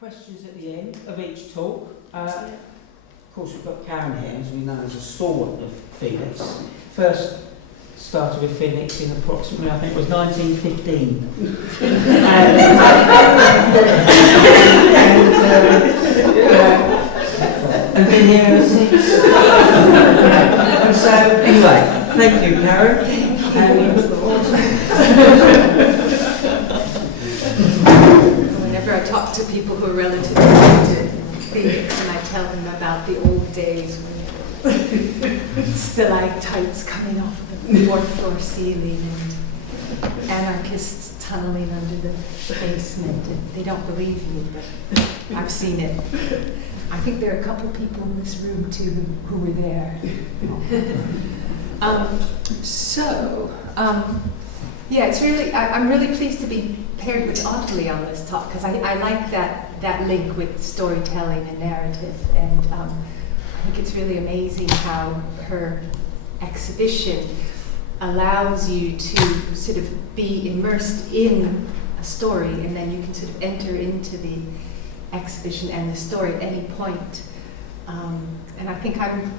questions at the end of each talk. Of course, we've got Karin here, as we know, as a stalwart of Phoenix. First started with Phoenix in approximately, I think it was 1915. And been here ever since. And so, anyway, thank you, Karin. Whenever I talk to people who are relatively new to Phoenix and I tell them about the old days when there were stalactites coming off the fourth floor ceiling and anarchists tunneling under the basement, and they don't believe me, but I've seen it. I think there are a couple people in this room too who were there. Yeah, it's really, I'm really pleased to be paired with Ottilie on this talk, because I like that link with storytelling and narrative, and I think it's really amazing how her exhibition allows you to sort of be immersed in a story, and then you can sort of enter into the exhibition and the story at any point. And I think I'm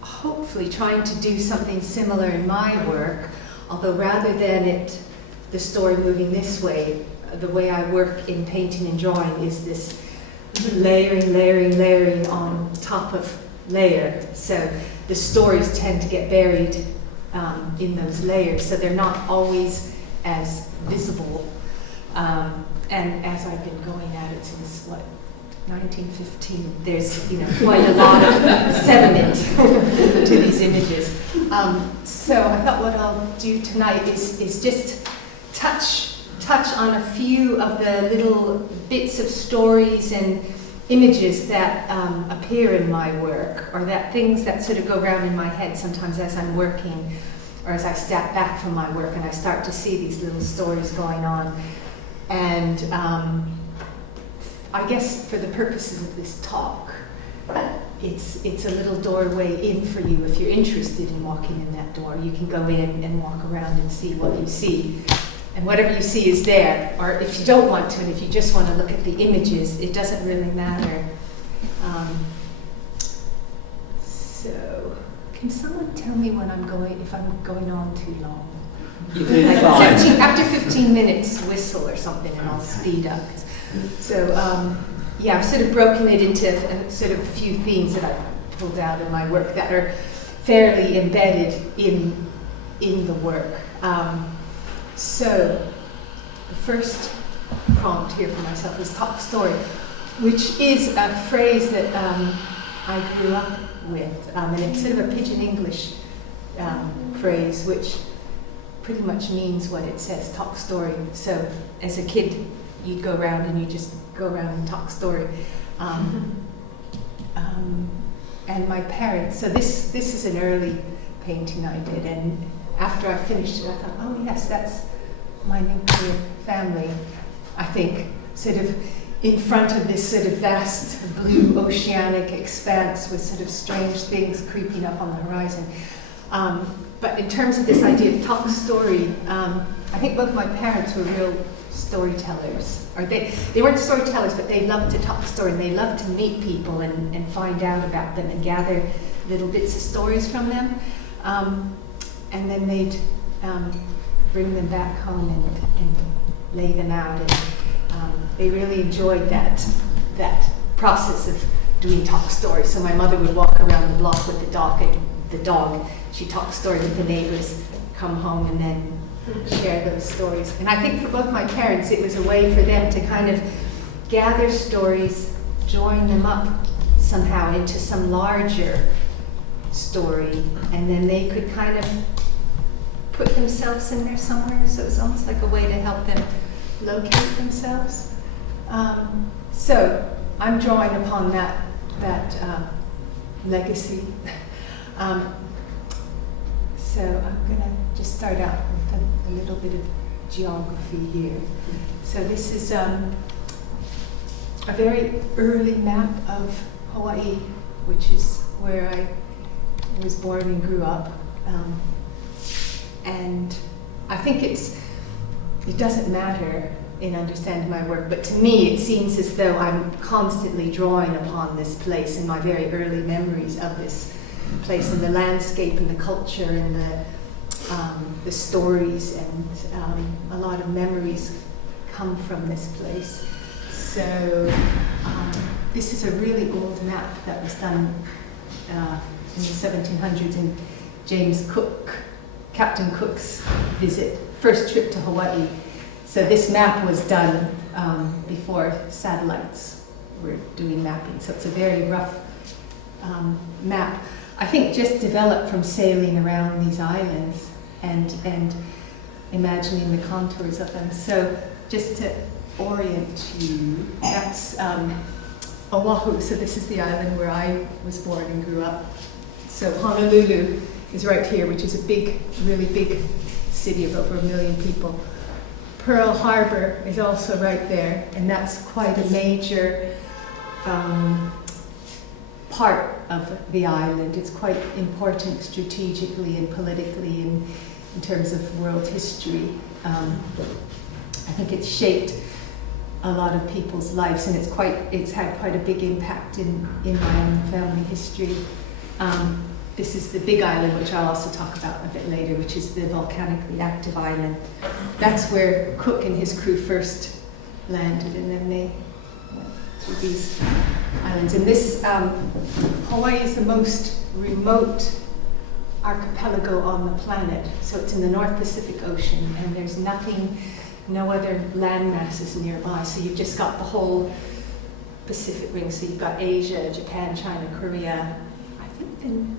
hopefully trying to do something similar in my work, although rather than the story moving this way, the way I work in painting and drawing is this layering on top of layer. So the stories tend to get buried in those layers, so they're not always as visible. And as I've been going at it since, 1915, there's quite a lot of sediment to these images. So I thought what I'll do tonight is just touch on a few of the little bits of stories and images that appear in my work, or that things that sort of go around in my head sometimes as I'm working, or as I step back from my work and I start to see these little stories going on. And I guess for the purposes of this talk, it's a little doorway in for you. If you're interested in walking in that door, you can go in and walk around and see what you see. And whatever you see is there. Or if you don't want to, and if you just want to look at the images, it doesn't really matter. So, can someone tell me when if I'm going on too long? You're doing like fine. After 15 minutes, whistle or something, and I'll speed up. So, yeah, I've sort of broken it into a few themes that I've pulled out in my work that are fairly embedded in the work. So, the first prompt here for myself is top story, which is a phrase that I grew up with, and it's sort of a pidgin English phrase, which pretty much means what it says, talk story. So, as a kid, you'd go around and you just go around and talk story. And my parents, so this is an early painting I did, and after I finished it, I thought, oh yes, that's my nuclear family, I think, sort of in front of this sort of vast blue oceanic expanse with sort of strange things creeping up on the horizon. But in terms of this idea of talk story, I think both my parents were real storytellers. Or they weren't storytellers, but they loved to talk story, and they loved to meet people and find out about them and gather little bits of stories from them. And then they'd bring them back home and lay them out. And they really enjoyed that process of doing talk stories. So my mother would walk around the block with the dog, she'd talk story with the neighbors, come home and then share those stories. And I think for both my parents, it was a way for them to kind of gather stories, join them up somehow into some larger story, and then they could kind of put themselves in there somewhere. So it's almost like a way to help them locate themselves. So I'm drawing upon that legacy. So I'm going to just start out with a little bit of geography here. So this is a very early map of Hawaii, which is where I was born and grew up. And I think it doesn't matter in understanding my work, but to me it seems as though I'm constantly drawing upon this place and my very early memories of this place and the landscape and the culture and the stories, and a lot of memories come from this place. So this is a really old map that was done in the 1700s in James Cook, Captain Cook's first trip to Hawaii. So this map was done before satellites were doing mapping. So it's a very rough map. I think just developed from sailing around these islands and imagining the contours of them. So just to orient you, that's Oahu. So this is the island where I was born and grew up. So Honolulu is right here, which is a big, really big city of over 1 million people. Pearl Harbor is also right there, and that's quite a major part of the island. It's quite important strategically and politically in terms of world history. I think it's shaped a lot of people's lives, and it's had quite a big impact in my own family history. This is the Big Island, which I'll also talk about a bit later, which is the volcanically active island. That's where Cook and his crew first landed, and then they went through these islands. And this, Hawaii is the most remote archipelago on the planet. So it's in the North Pacific Ocean, and there's no other land masses nearby. So you've just got the whole Pacific ring. So you've got Asia, Japan, China, Korea. I think then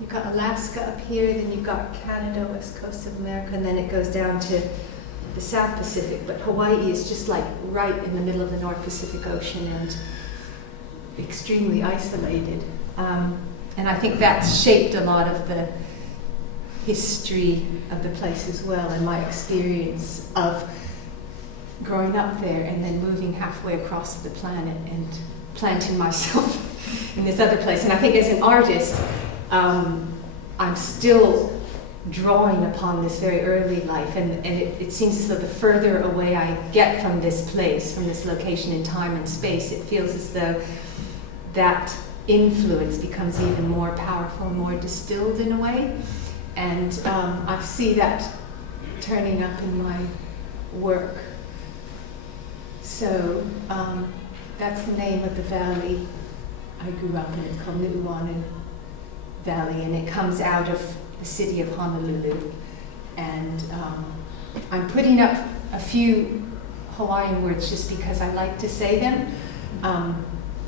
you've got Alaska up here, then you've got Canada, west coast of America, and then it goes down to the South Pacific. But Hawaii is just like right in the middle of the North Pacific Ocean and extremely isolated. And I think that's shaped a lot of the history of the place as well, and my experience of growing up there and then moving halfway across the planet and planting myself in this other place. And I think as an artist, I'm still drawing upon this very early life, and it seems as though the further away I get from this place, from this location in time and space, it feels as though that influence becomes even more powerful, more distilled in a way. And I see that turning up in my work. So that's the name of the valley I grew up in. It's called Nu'uanu Valley, and it comes out of the city of Honolulu. And I'm putting up a few Hawaiian words just because I like to say them.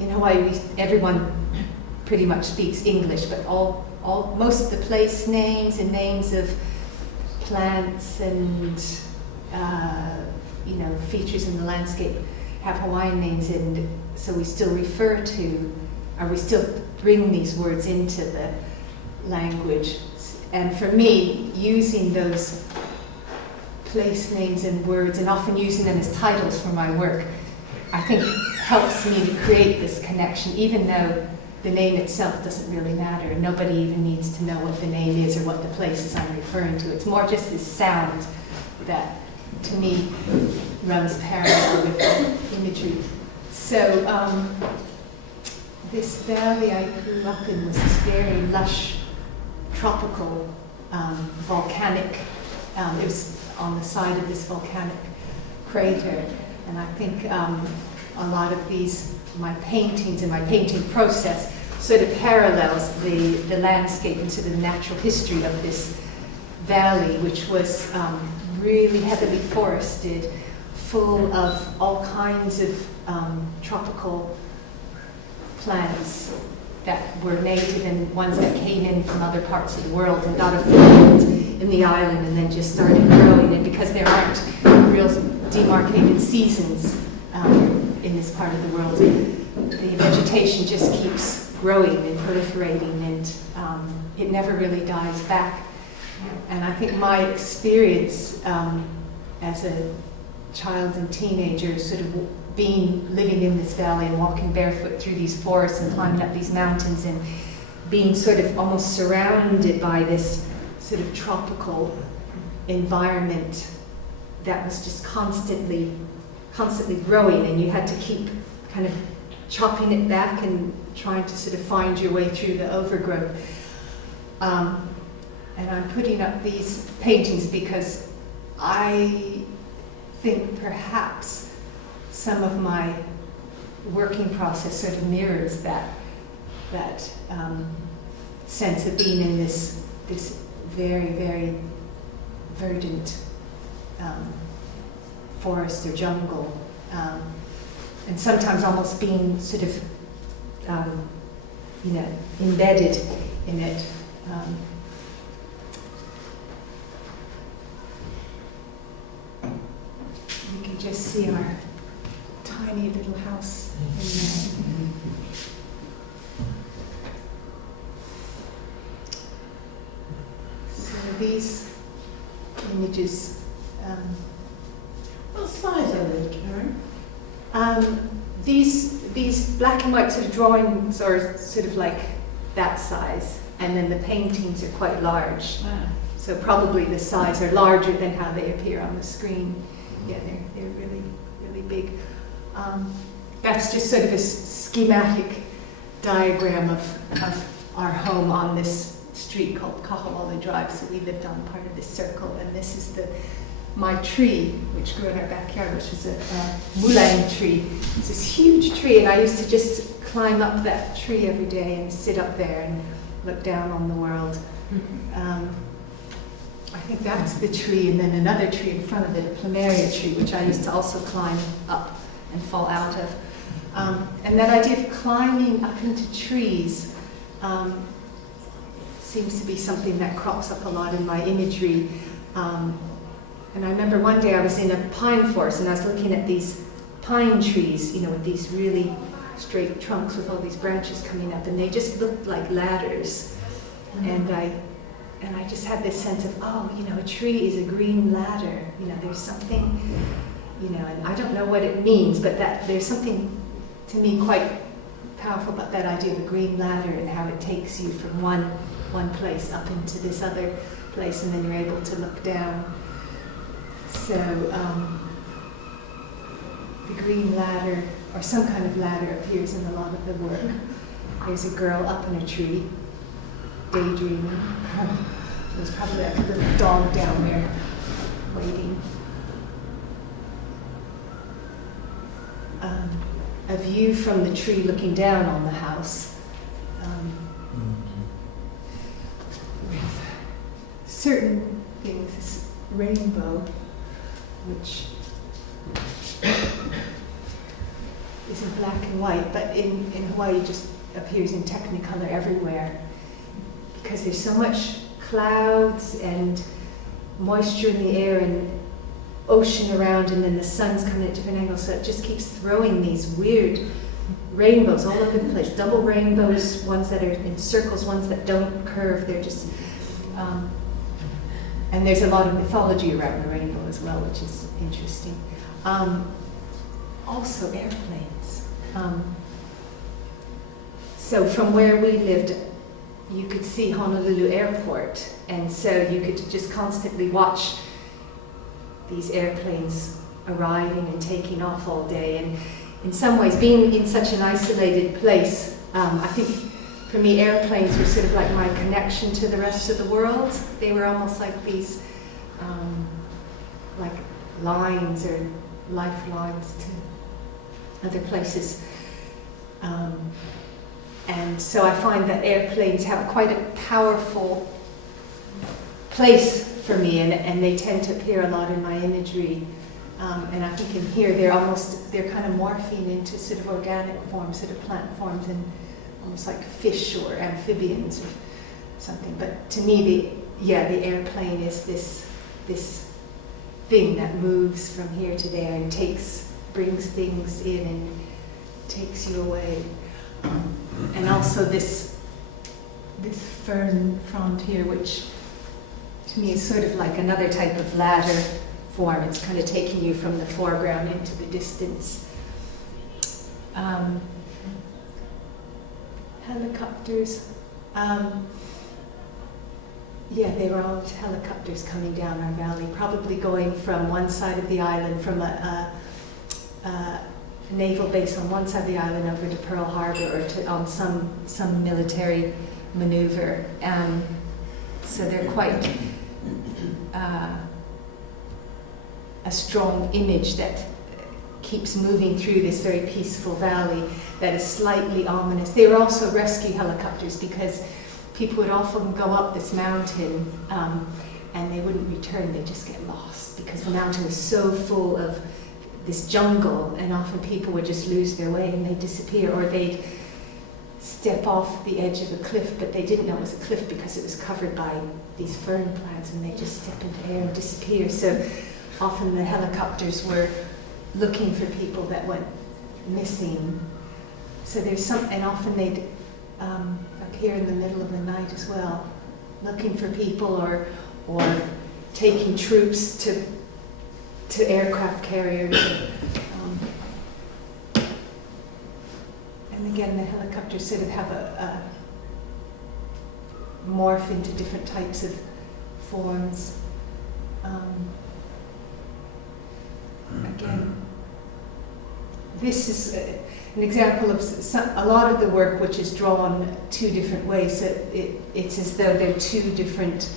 In Hawaii, everyone pretty much speaks English, but most of the place names and names of plants and features in the landscape have Hawaiian names, and so we still we still bring these words into the language. And for me, using those place names and words, and often using them as titles for my work, I think helps me to create this connection, even though the name itself doesn't really matter. Nobody even needs to know what the name is or what the places I'm referring to. It's more just this sound that, to me, runs parallel with the imagery. So this valley I grew up in was this very lush, tropical, volcanic, it was on the side of this volcanic crater. And I think a lot of my paintings and my painting process sort of parallels the landscape and sort of the natural history of this valley, which was really heavily forested, full of all kinds of tropical plants that were native and ones that came in from other parts of the world and got a foothold in the island and then just started growing. And because there aren't real demarcated seasons in this part of the world, the vegetation just keeps growing and proliferating, and it never really dies back. And I think my experience as a child and teenager, sort of living in this valley and walking barefoot through these forests and climbing up these mountains and being sort of almost surrounded by this sort of tropical environment that was just constantly growing, and you had to keep kind of chopping it back and trying to sort of find your way through the overgrowth. And I'm putting up these paintings because I think perhaps some of my working process sort of mirrors that sense of being in this very, very verdant forest or jungle, and sometimes almost being sort of embedded in it. You can just see our tiny little house in there. So these images. What size are they, Karen? These black and white sort of drawings are sort of like that size, and then the paintings are quite large. So probably the size are larger than how they appear on the screen. Yeah, they're really, really big. That's just sort of a schematic diagram of our home on this street called Kahawala Drive. So we lived on part of this circle, and this is my tree, which grew in our backyard, which was a mulang tree. It's this huge tree, and I used to just climb up that tree every day and sit up there and look down on the world. I think that's the tree, and then another tree in front of it, a plumeria tree, which I used to also climb up and fall out of. And that idea of climbing up into trees seems to be something that crops up a lot in my imagery. And I remember one day I was in a pine forest, and I was looking at these pine trees, with these really straight trunks with all these branches coming up, and they just looked like ladders. And I just had this sense of, a tree is a green ladder. There's something, and I don't know what it means, but that there's something to me quite powerful about that idea of a green ladder and how it takes you from one place up into this other place, and then you're able to look down. So the green ladder, or some kind of ladder, appears in a lot of the work. There's a girl up in a tree, daydreaming. There's probably like a little dog down there waiting. A view from the tree looking down on the house. With certain things, this rainbow, which is in black and white, but in Hawaii it just appears in technicolor everywhere, because there's so much clouds and moisture in the air and ocean around, and then the sun's coming at different angles, so it just keeps throwing these weird rainbows all over the place. Double rainbows, ones that are in circles, ones that don't curve. They're just and there's a lot of mythology around the rainbow as well, which is interesting. Also airplanes. So from where we lived, you could see Honolulu Airport, and so you could just constantly watch these airplanes arriving and taking off all day. And in some ways, being in such an isolated place, I think for me, airplanes were sort of like my connection to the rest of the world. They were almost like these like lines or lifelines to other places. And so I find that airplanes have quite a powerful place for me, and they tend to appear a lot in my imagery. And I think in here they're kind of morphing into sort of organic forms, sort of plant forms, and almost like fish or amphibians or something. But to me, the airplane is this thing that moves from here to there and brings things in and takes you away. And also this fern frond here, which to me is sort of like another type of ladder form. It's kind of taking you from the foreground into the distance. Helicopters. Yeah, they were all helicopters coming down our valley, probably going from one side of the island, from a naval base on one side of the island over to Pearl Harbor, or to on some military maneuver. So they're quite a strong image that keeps moving through this very peaceful valley that is slightly ominous. They were also rescue helicopters because people would often go up this mountain and they wouldn't return, they'd just get lost because the mountain was so full of this jungle, and often people would just lose their way and they'd disappear, or they'd step off the edge of a cliff, but they didn't know it was a cliff because it was covered by these fern plants, and they just step into air and disappear. So often the helicopters were looking for people that went missing. So there's some, and often they'd appear in the middle of the night as well, looking for people, or taking troops to aircraft carriers. And again, the helicopters sort of have a morph into different types of forms. Again, this is an example of a lot of the work which is drawn two different ways. So it's as though they're two different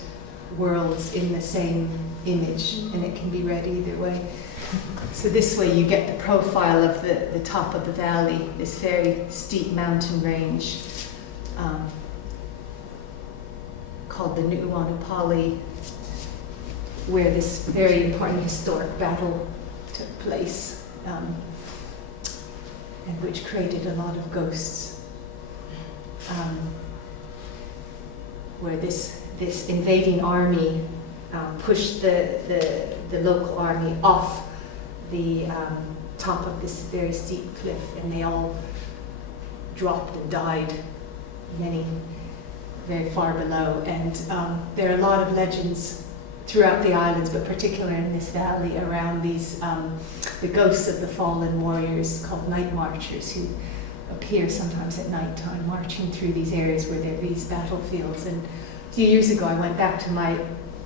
worlds in the same image, and it can be read either way. So this way you get the profile of the top of the valley, this very steep mountain range called the Ottilie, where this very important historic battle took place, and which created a lot of ghosts, where this invading army pushed the local army off the top of this very steep cliff, and they all dropped and died, many very far below. And there are a lot of legends throughout the islands, but particularly in this valley, around these the ghosts of the fallen warriors called night marchers, who appear sometimes at night time marching through these areas where there are these battlefields. And a few years ago I went back to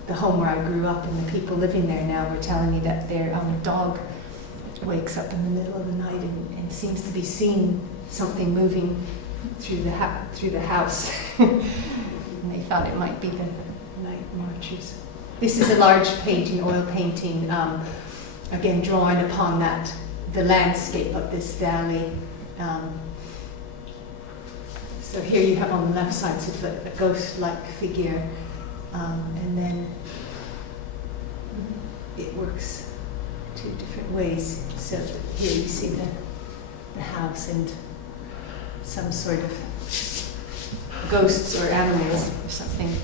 the home where I grew up, and the people living there now were telling me that their dog wakes up in the middle of the night and seems to be seeing something moving through the house. And they thought it might be the night marchers. This is a large painting, oil painting, again drawing upon the landscape of this valley. So here you have on the left side sort of a ghost-like figure, and then it works two different ways. So here you see the house and some sort of ghosts or animals or something.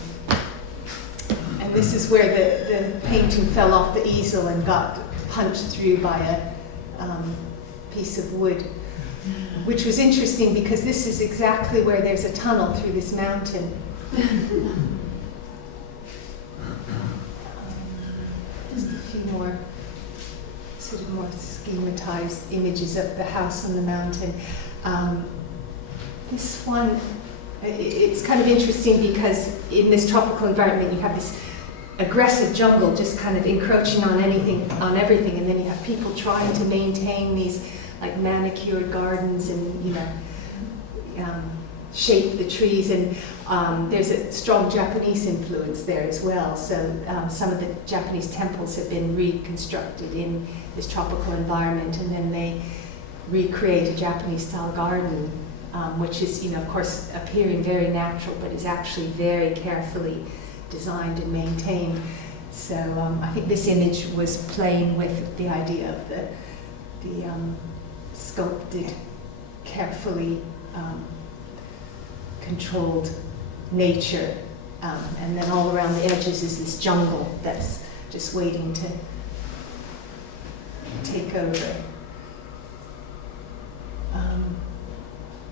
And this is where the painting fell off the easel and got punched through by a piece of wood, which was interesting because this is exactly where there's a tunnel through this mountain. Just a few more sort of more schematized images of the house on the mountain. This one, it's kind of interesting because in this tropical environment you have this aggressive jungle just kind of encroaching on everything, and then you have people trying to maintain these like manicured gardens and shape the trees, and there's a strong Japanese influence there as well. So some of the Japanese temples have been reconstructed in this tropical environment, and then they recreate a Japanese style garden, which is of course appearing very natural, but is actually very carefully designed and maintained. So I think this image was playing with the idea of the sculpted, carefully controlled nature, and then all around the edges is this jungle that's just waiting to take over.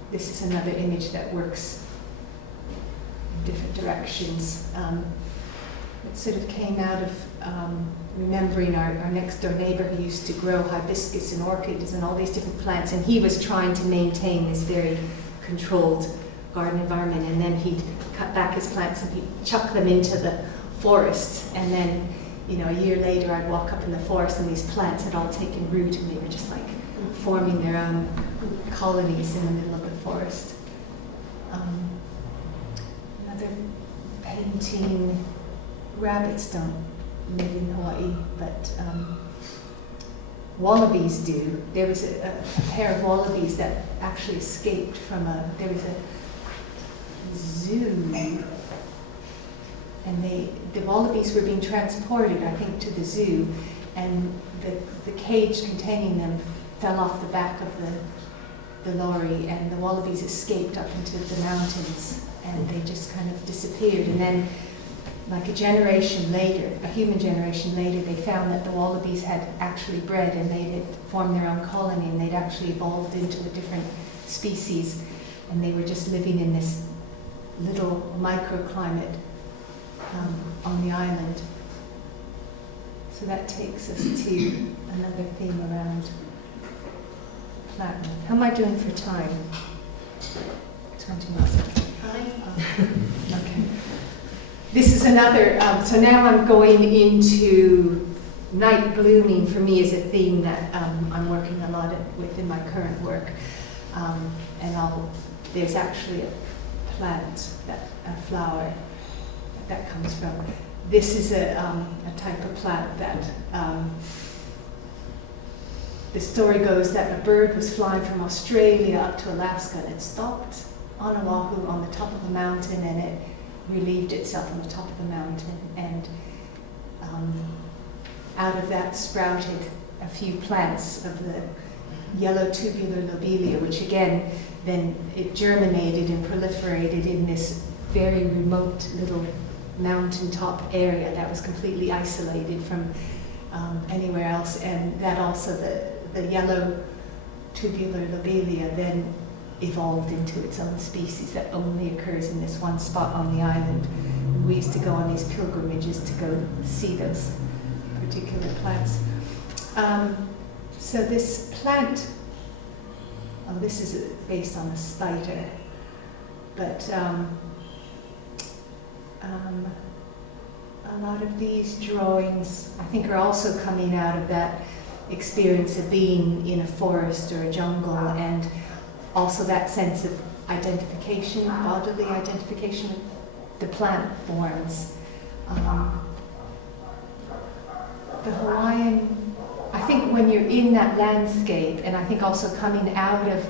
This is another image that works in different directions. It sort of came out of remembering our next door neighbor who used to grow hibiscus and orchids and all these different plants, and he was trying to maintain this very controlled garden environment, and then he'd cut back his plants and he'd chuck them into the forest. And then, you know, a year later I'd walk up in the forest and these plants had all taken root and they were just like forming their own colonies in the middle of the forest. Another painting, rabbits don't live in Hawaii, but wallabies do. There was a pair of wallabies that actually escaped from there was a zoo, and the wallabies were being transported, I think, to the zoo, and the cage containing them fell off the back of the lorry, and the wallabies escaped up into the mountains, and they just kind of disappeared. And then, like a generation later, a human generation later, they found that the wallabies had actually bred and they had formed their own colony, and they'd actually evolved into a different species, and they were just living in this little microclimate on the island. So that takes us to another theme around plant. How am I doing for time? 20 minutes. Okay. This is another, so now I'm going into night blooming. For me is a theme that I'm working a lot with in my current work. And there's actually a plant, a flower that comes from. This is a type of plant that the story goes that a bird was flying from Australia up to Alaska, and it stopped on Oahu on the top of a mountain, and it relieved itself on the top of the mountain, and out of that sprouted a few plants of the yellow tubular lobelia, which again, then it germinated and proliferated in this very remote little mountaintop area that was completely isolated from anywhere else, and that also the yellow tubular lobelia then evolved into its own species that only occurs in this one spot on the island. And we used to go on these pilgrimages to go see those particular plants. So this plant, this is based on a spider, but a lot of these drawings, I think, are also coming out of that experience of being in a forest or a jungle, and also that sense of identification, bodily identification with the plant forms. The Hawaiian, I think when you're in that landscape, and I think also coming out of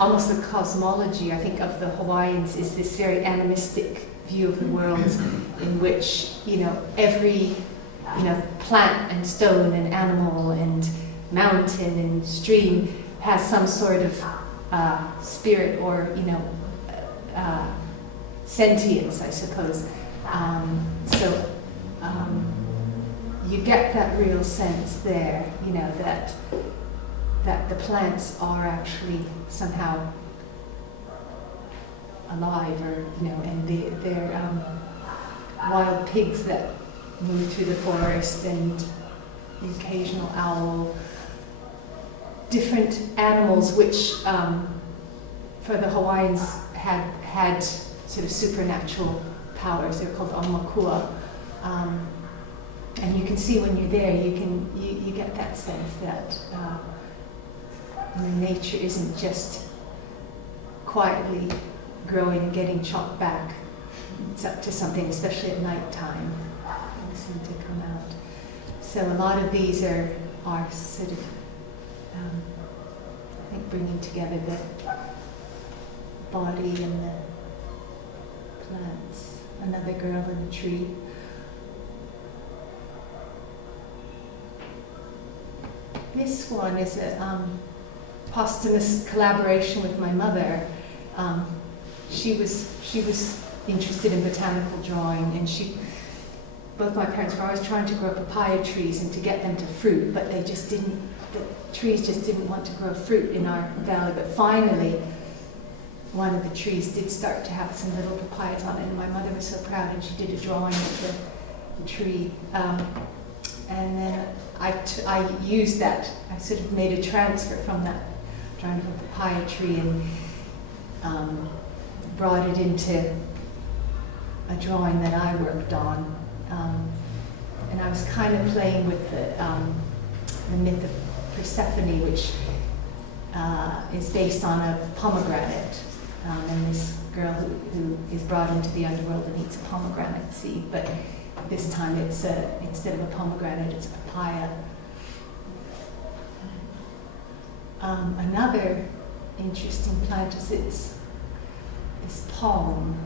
almost the cosmology, I think, of the Hawaiians is this very animistic view of the world in which, every, plant and stone and animal and mountain and stream has some sort of spirit or, sentience, I suppose. You get that real sense there, that the plants are actually somehow alive, or and they're wild pigs that move through the forest, and the occasional owl, different animals which for the Hawaiians had sort of supernatural powers. They're called aumakua. And you can see when you're there, you get that sense that nature isn't just quietly growing and getting chopped back. It's up to something, especially at night time. They seem to come out. So a lot of these are sort of, I think, bringing together the body and the plants. Another girl in a tree. This one is a posthumous collaboration with my mother. She was interested in botanical drawing, and both my parents were always trying to grow papaya trees and to get them to fruit, but the trees just didn't want to grow fruit in our valley. But finally, one of the trees did start to have some little papayas on it, and my mother was so proud, and she did a drawing of the tree. And then I used that. I sort of made a transfer from that drawing of a papaya tree, and brought it into a drawing that I worked on. And I was kind of playing with the myth of Persephone, which is based on a pomegranate, and this girl who is brought into the underworld and eats a pomegranate seed, but this time it's instead of a pomegranate, it's a papaya. Another interesting plant is this palm,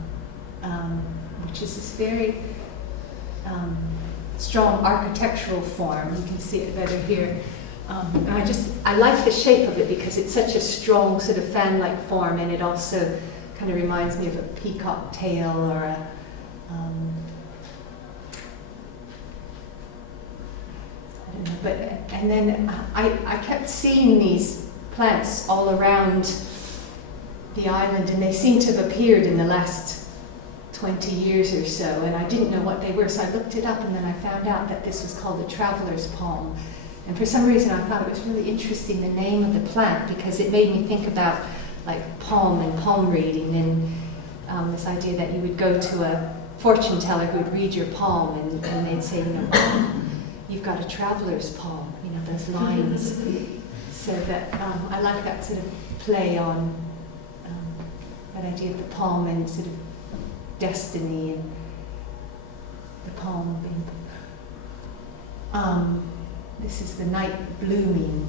which is this very strong architectural form. You can see it better here. And I like the shape of it because it's such a strong sort of fan-like form, and it also kind of reminds me of a peacock tail or a I don't know. But and then I kept seeing these plants all around the island, and they seem to have appeared in the last 20 years or so, and I didn't know what they were, so I looked it up, and then I found out that this was called a traveler's palm. And for some reason I thought it was really interesting, the name of the plant, because it made me think about like palm and palm reading, and this idea that you would go to a fortune teller who would read your palm, and they'd say, you know, you've got a traveler's palm, you know, those lines. So that I like that sort of play on that idea of the palm and sort of destiny, and the palm being. This is the night blooming.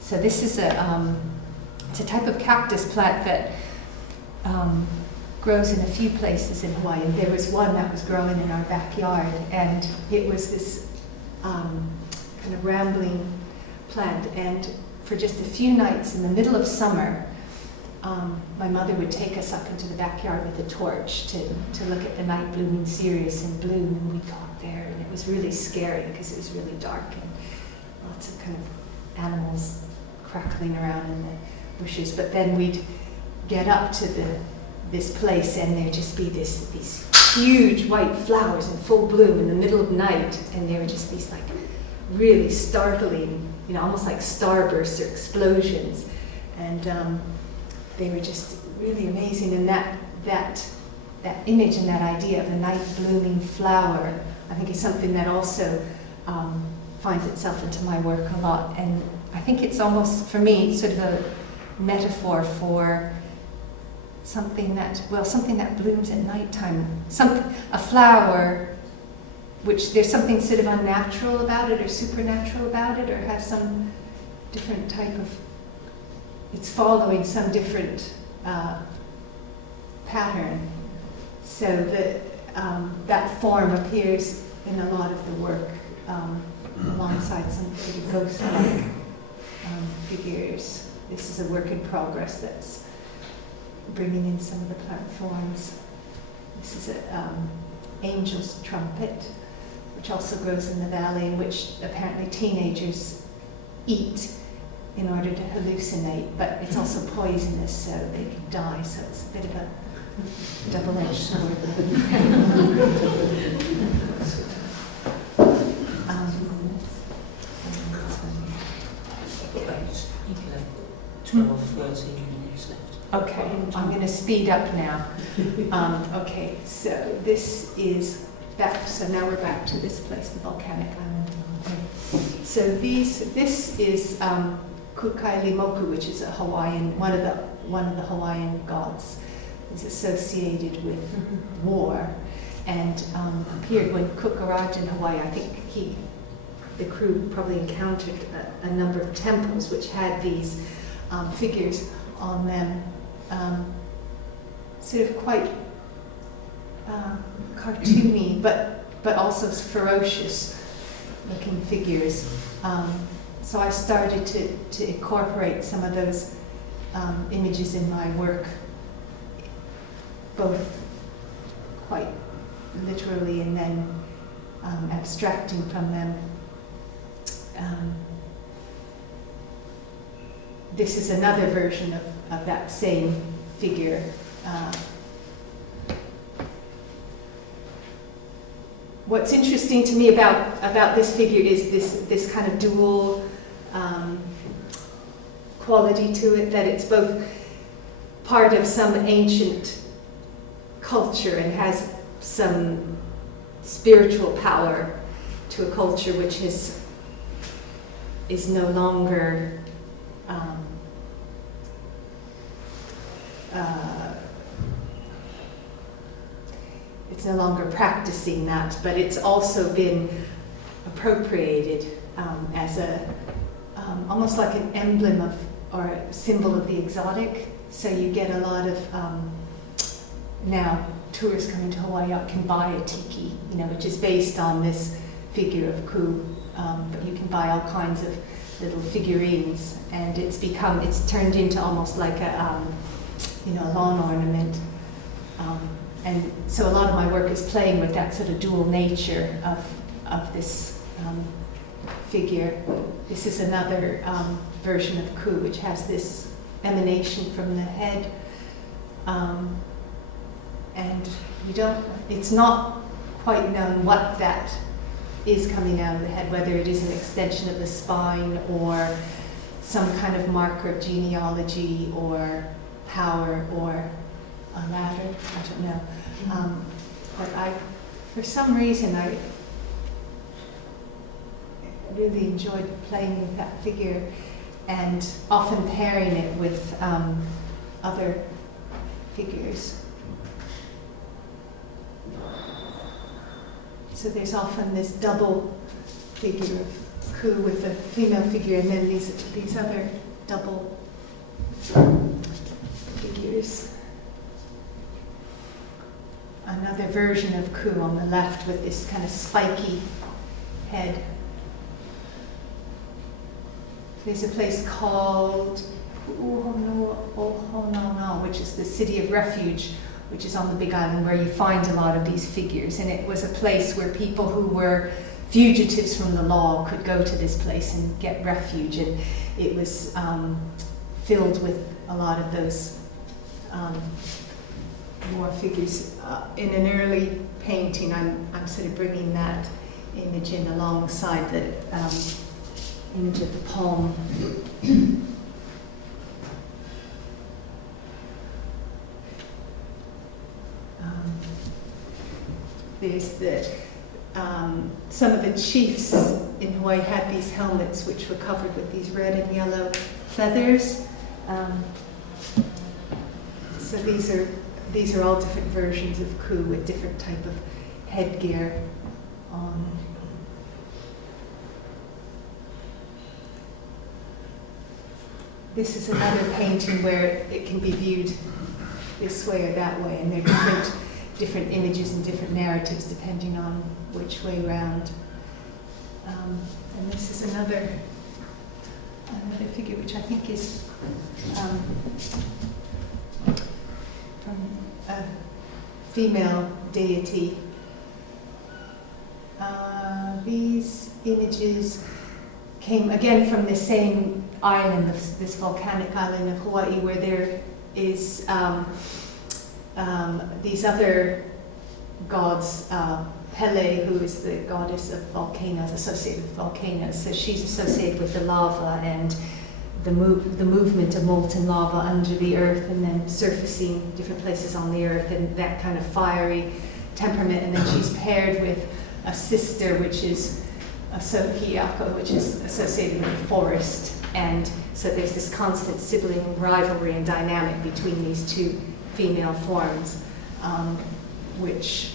So this is it's a type of cactus plant that grows in a few places in Hawaii. And there was one that was growing in our backyard, and it was this kind of rambling plant. And for just a few nights in the middle of summer, my mother would take us up into the backyard with a torch to look at the night blooming cereus in bloom, and we'd go up there, and it was really scary because it was really dark and lots of kind of animals crackling around in the bushes. But then we'd get up to this place, and there'd just be these huge white flowers in full bloom in the middle of night, and they were just these like really startling, you know, almost like starbursts or explosions, and they were just really amazing. And that image and that idea of the night blooming flower, I think, is something that also finds itself into my work a lot. And I think it's almost, for me, sort of a metaphor for something that blooms at nighttime. A flower, which there's something sort of unnatural about it or supernatural about it, or has some different type of, it's following some different pattern. So that form appears in a lot of the work, alongside some pretty ghost-like figures. This is a work in progress that's bringing in some of the plant forms. This is an angel's trumpet, which also grows in the valley, and which apparently teenagers eat in order to hallucinate, but it's also poisonous, so they can die, so it's a bit of a double-edged sword. You can have 12, 13 minutes left. Okay, I'm going to speed up now. Okay, so this is back. So now we're back to this place, the volcanic island. Okay. So this is Kukailimoku, which is a Hawaiian, one of the Hawaiian gods, is associated with war, and appeared when Cook arrived in Hawaii. I think the crew probably encountered a number of temples which had these figures on them, sort of quite cartoony, but also ferocious looking figures. So I started to incorporate some of those images in my work, both quite literally and then abstracting from them. This is another version of that same figure. What's interesting to me about this figure is this kind of dual quality to it, that it's both part of some ancient culture and has some spiritual power to a culture which is no longer it's no longer practicing that, but it's also been appropriated as a almost like an emblem of or a symbol of the exotic. So you get a lot of now tourists coming to Hawaii can buy a tiki, which is based on this figure of Ku, but you can buy all kinds of little figurines, and it's turned into almost like a lawn ornament. And so a lot of my work is playing with that sort of dual nature of this figure. This is another version of Ku, which has this emanation from the head. And it's not quite known what that is coming out of the head, whether it is an extension of the spine or some kind of marker of genealogy or power or a ladder, I don't know. But for some reason, I really enjoyed playing with that figure and often pairing it with other figures. So there's often this double figure of Ku with the female figure, and then these other double figures. Another version of Ku on the left with this kind of spiky head. There's a place called Ohonono, which is the city of refuge, which is on the Big Island, where you find a lot of these figures. And it was a place where people who were fugitives from the law could go to this place and get refuge. And it was filled with a lot of those more figures. In an early painting, I'm sort of bringing that image in alongside the image of the palm. There's some of the chiefs in Hawaii had these helmets which were covered with these red and yellow feathers. So these are all different versions of Ku with different type of headgear on. This is another painting where it can be viewed this way or that way, and they're different images and different narratives depending on which way round. And this is another figure which I think is from a female deity. These images came again from the same island, this volcanic island of Hawaii, where there is these other gods, Pele, who is the goddess of volcanoes, associated with volcanoes. So she's associated with the lava and the movement of molten lava under the earth and then surfacing different places on the earth, and that kind of fiery temperament. And then she's paired with a sister, which is a Sohiyako, which is associated with the forest. And so there's this constant sibling rivalry and dynamic between these two female forms, which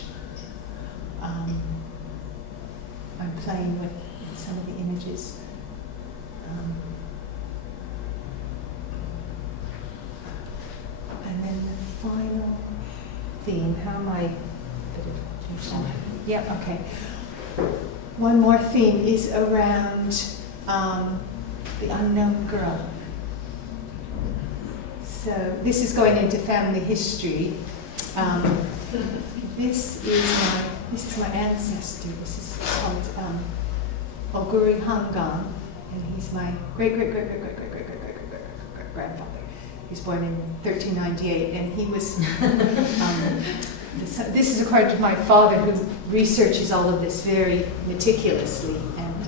I'm playing with some of the images. And then the final theme, how am I? Yeah, okay. One more theme is around the unknown girl. So this is going into family history. This is my ancestor. This is called Oguri Hangan, and he's my great-great-great-great-great-great-great-great-great-grandfather. He was born in 1398, and he was. This is according to my father, who researches all of this very meticulously and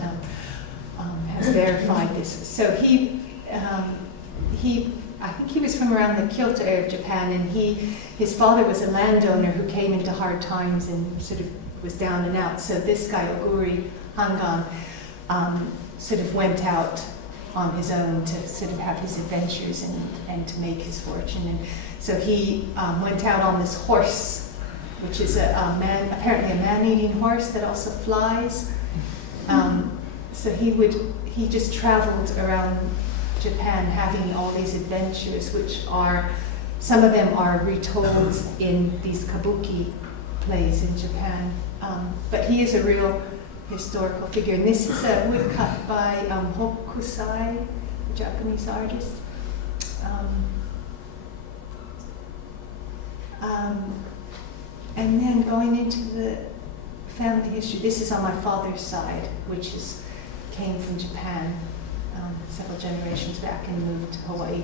has verified this. So he I think he was from around the Kyoto area of Japan, and his father was a landowner who came into hard times and sort of was down and out. So this guy, Oguri Hangan, sort of went out on his own to sort of have his adventures and to make his fortune. And so he went out on this horse, which is apparently a man-eating horse that also flies. So he just traveled around Japan having all these adventures, which are, some of them are retold in these kabuki plays in Japan. But he is a real historical figure. And this is a woodcut by Hokusai, a Japanese artist. And then going into the family history, this is on my father's side, which came from Japan several generations back and moved to Hawaii.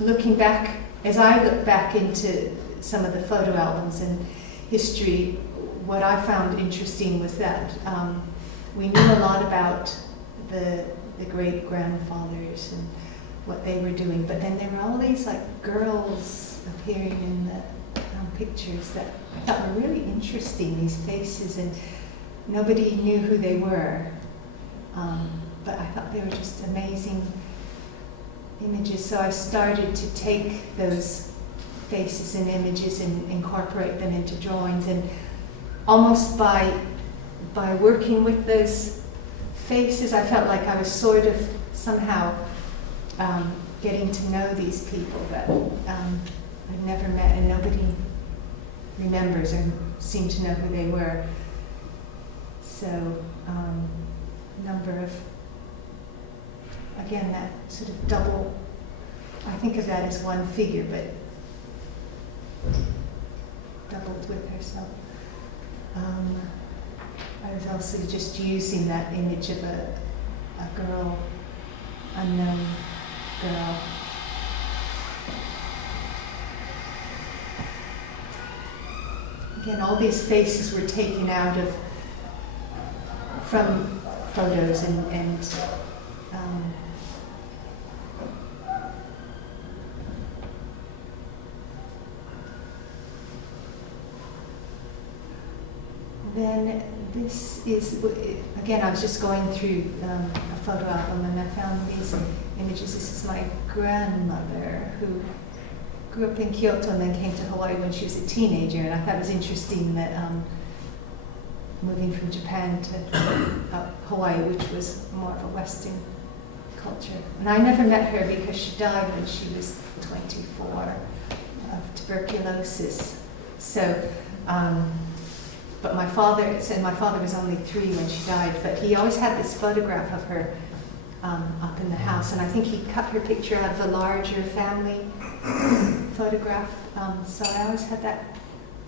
Looking back, as I look back into some of the photo albums and history, what I found interesting was that we knew a lot about the great-grandfathers and what they were doing, but then there were all these like girls appearing in the pictures that I thought were really interesting, these faces, and nobody knew who they were. But I thought they were just amazing images, so I started to take those faces and images and incorporate them into drawings, and almost by working with those faces, I felt like I was sort of somehow getting to know these people that I'd never met, and nobody remembers or seemed to know who they were. So number of, again, that sort of double, I think of that as one figure, but doubled with herself. I was also just using that image of a girl, unknown girl. Again, all these faces were taken out of, from photos and then this is, again, I was just going through a photo album and I found these images. This is my grandmother who grew up in Kyoto and then came to Hawaii when she was a teenager, and I thought it was interesting that moving from Japan to Hawaii, which was more of a Western culture. And I never met her because she died when she was 24 of tuberculosis. So, but my father said my father was only 3 when she died, but he always had this photograph of her up in the house, and I think he cut her picture out of a larger family photograph. So I always had that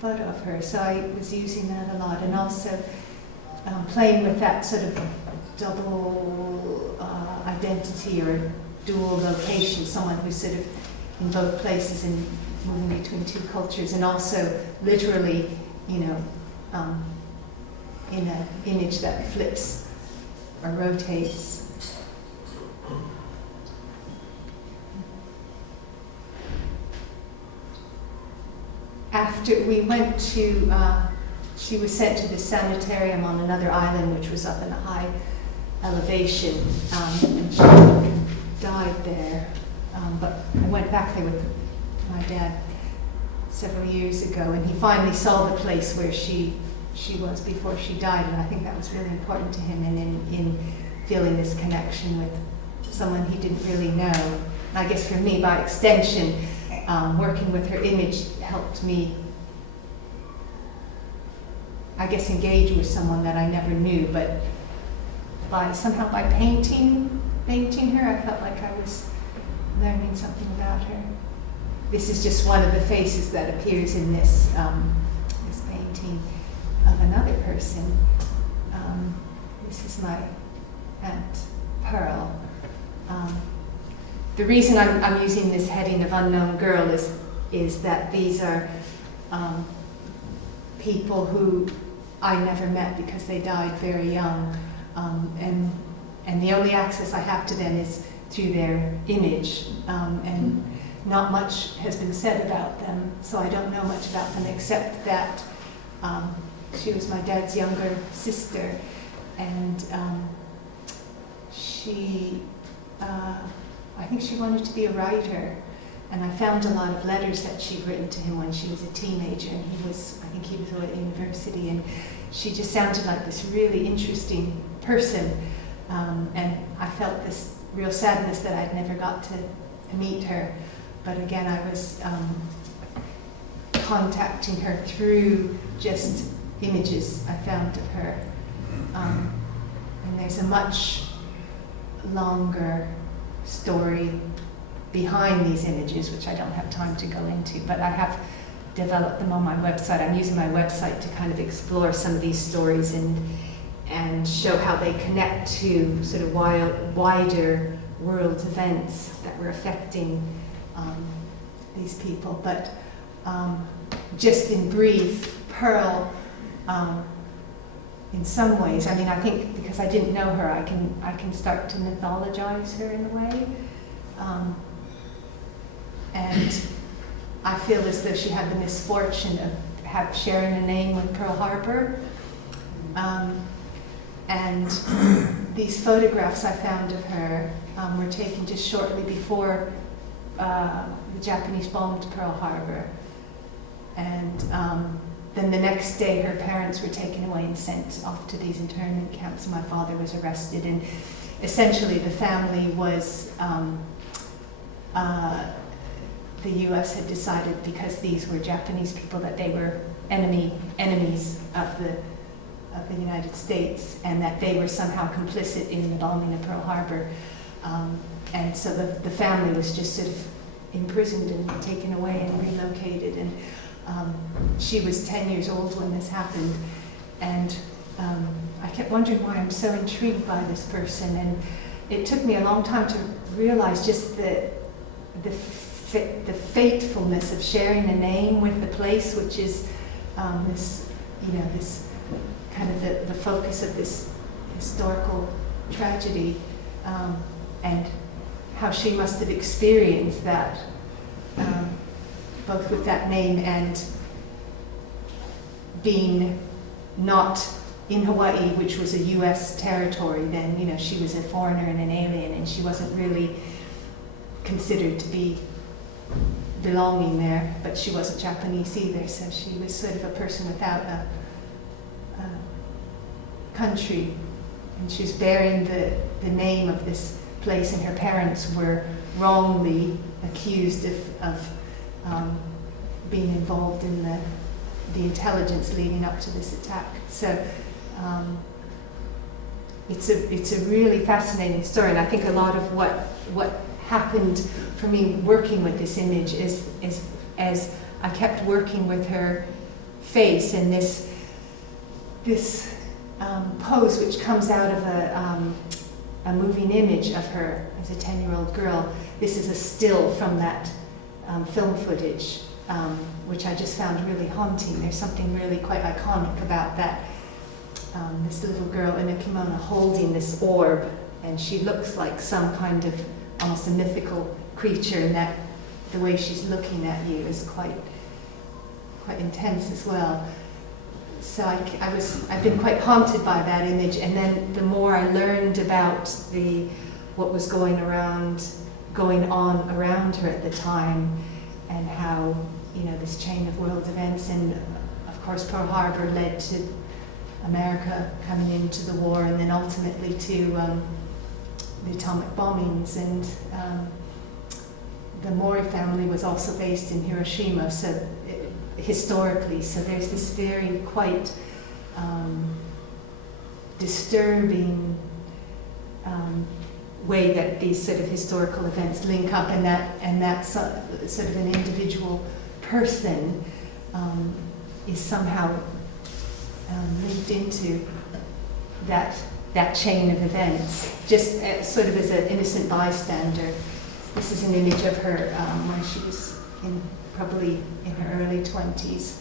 photo of her, so I was using that a lot, and also playing with that sort of double identity or dual location, someone who's sort of in both places and moving between 2 cultures, and also literally, you know, in an image that flips or rotates. After we went to, she was sent to the sanitarium on another island, which was up in a high elevation, and she died there. But I went back there with my dad several years ago, and he finally saw the place where she was before she died, and I think that was really important to him, and in feeling this connection with someone he didn't really know. And I guess for me, by extension, working with her image helped me, I guess, engage with someone that I never knew, but somehow by painting her, I felt like I was learning something about her. This is just one of the faces that appears in this this painting of another person. This is my Aunt Pearl. The reason I'm using this heading of unknown girl is that these are people who I never met because they died very young, and the only access I have to them is through their image, and not much has been said about them, so I don't know much about them except that she was my dad's younger sister, and I think she wanted to be a writer, and I found a lot of letters that she'd written to him when she was a teenager, and I think he was at university, and she just sounded like this really interesting person, and I felt this real sadness that I'd never got to meet her, but again I was contacting her through just images I found of her, and there's a much longer story behind these images, which I don't have time to go into, but I have developed them on my website. I'm using my website to kind of explore some of these stories and show how they connect to sort of wider world events that were affecting these people. But just in brief, Pearl, in some ways, I mean, I think because I didn't know her, I can start to mythologize her in a way. And I feel as though she had the misfortune of sharing a name with Pearl Harbor. And these photographs I found of her were taken just shortly before the Japanese bombed Pearl Harbor. And then the next day her parents were taken away and sent off to these internment camps. My father was arrested, and essentially the family was, the US had decided, because these were Japanese people, that they were enemies of the United States, and that they were somehow complicit in the bombing of Pearl Harbor. And so the family was just sort of imprisoned and taken away and relocated. And she was 10 years old when this happened. And I kept wondering why I'm so intrigued by this person. And it took me a long time to realize just the fatefulness of sharing a name with the place, which is this kind of the focus of this historical tragedy, and how she must have experienced that, both with that name and being not in Hawaii, which was a US territory then. You know, she was a foreigner and an alien, and she wasn't really considered to be belonging there, but she wasn't Japanese either, so she was sort of a person without a country, and she was bearing the name of this place, and her parents were wrongly accused of being involved in the intelligence leading up to this attack. So it's a really fascinating story, and I think a lot of what happened for me working with this image is as I kept working with her face, and this pose which comes out of a moving image of her as a 10-year-old girl. This is a still from that film footage, which I just found really haunting. There's something really quite iconic about that. This little girl in a kimono holding this orb, and she looks like some kind of almost a mythical creature, and that the way she's looking at you is quite intense as well. So I've been quite haunted by that image, and then the more I learned about what was going on around her at the time, and how, you know, this chain of world events, and of course Pearl Harbor led to America coming into the war, and then ultimately to the atomic bombings, and the Mori family was also based in Hiroshima, so historically, so there's this very quite disturbing way that these sort of historical events link up, and that sort of an individual person is somehow linked into that chain of events, just sort of as an innocent bystander. This is an image of her when she was probably in her early 20s.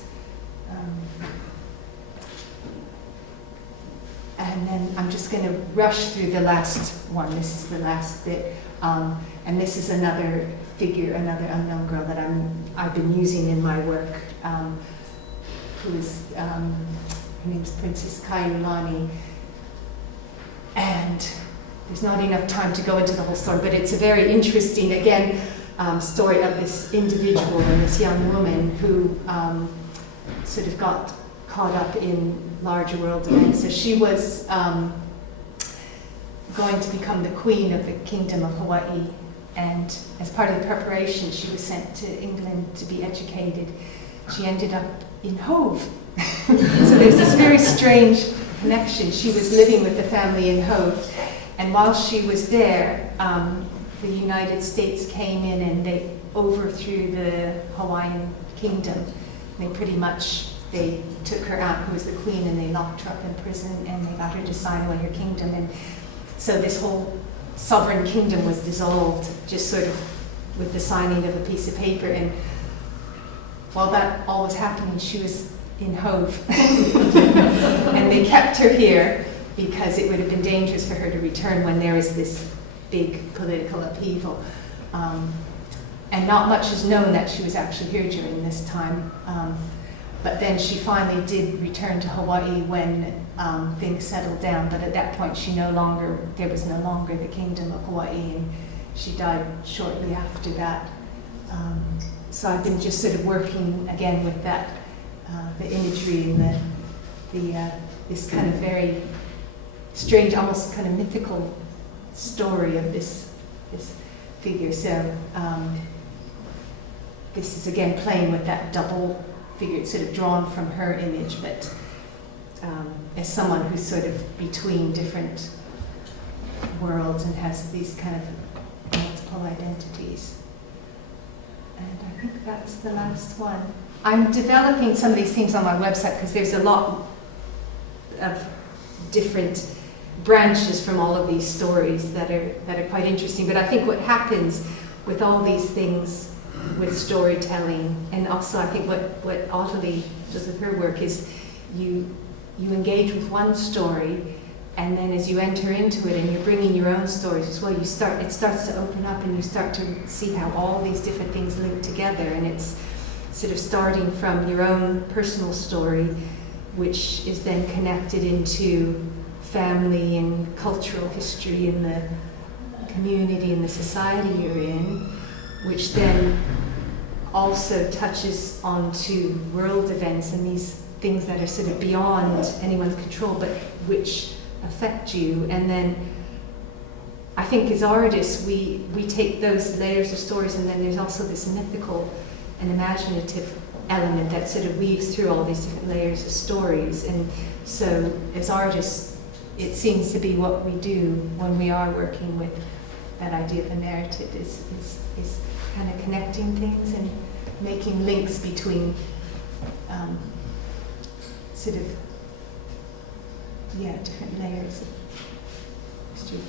and then I'm just going to rush through the last one. This is the last bit. And this is another figure, another unknown girl that I've been using in my work, who is, her name's Princess Karin. And there's not enough time to go into the whole story, but it's a very interesting, again, story of this individual and this young woman who sort of got caught up in larger world events. So she was going to become the queen of the Kingdom of Hawaii, and as part of the preparation, she was sent to England to be educated. She ended up in Hove. So there's this very strange connection. She was living with the family in Hove, and while she was there, the United States came in and they overthrew the Hawaiian kingdom. They pretty much, they took her out, who was the queen, and they locked her up in prison, and they got her to sign away her kingdom. And so this whole sovereign kingdom was dissolved, just sort of with the signing of a piece of paper. And while that all was happening, she was in Hove. And they kept her here because it would have been dangerous for her to return when there is this big political upheaval. And not much is known that she was actually here during this time. But then she finally did return to Hawaii when things settled down. But at that point, there was no longer the Kingdom of Hawaii, and she died shortly after that. So I've been just sort of working again with that, the imagery and this kind of very strange, almost kind of mythical story of this figure. So this is again playing with that double figure. It's sort of drawn from her image, but as someone who's sort of between different worlds and has these kind of multiple identities. And I think that's the last one. I'm developing some of these things on my website because there's a lot of different branches from all of these stories that are quite interesting. But I think what happens with all these things with storytelling, and also I think what Ottilie does with her work, is you engage with one story, and then as you enter into it and you're bringing your own stories as well, it starts to open up, and you start to see how all these different things link together, and it's sort of starting from your own personal story, which is then connected into family and cultural history in the community and the society you're in, which then also touches onto world events and these things that are sort of beyond anyone's control, but which affect you. And then I think as artists, we take those layers of stories, and then there's also this mythical and imaginative element that sort of weaves through all these different layers of stories. And so as artists, it seems to be what we do when we are working with that idea of a narrative, is kind of connecting things and making links between sort of, different layers of history.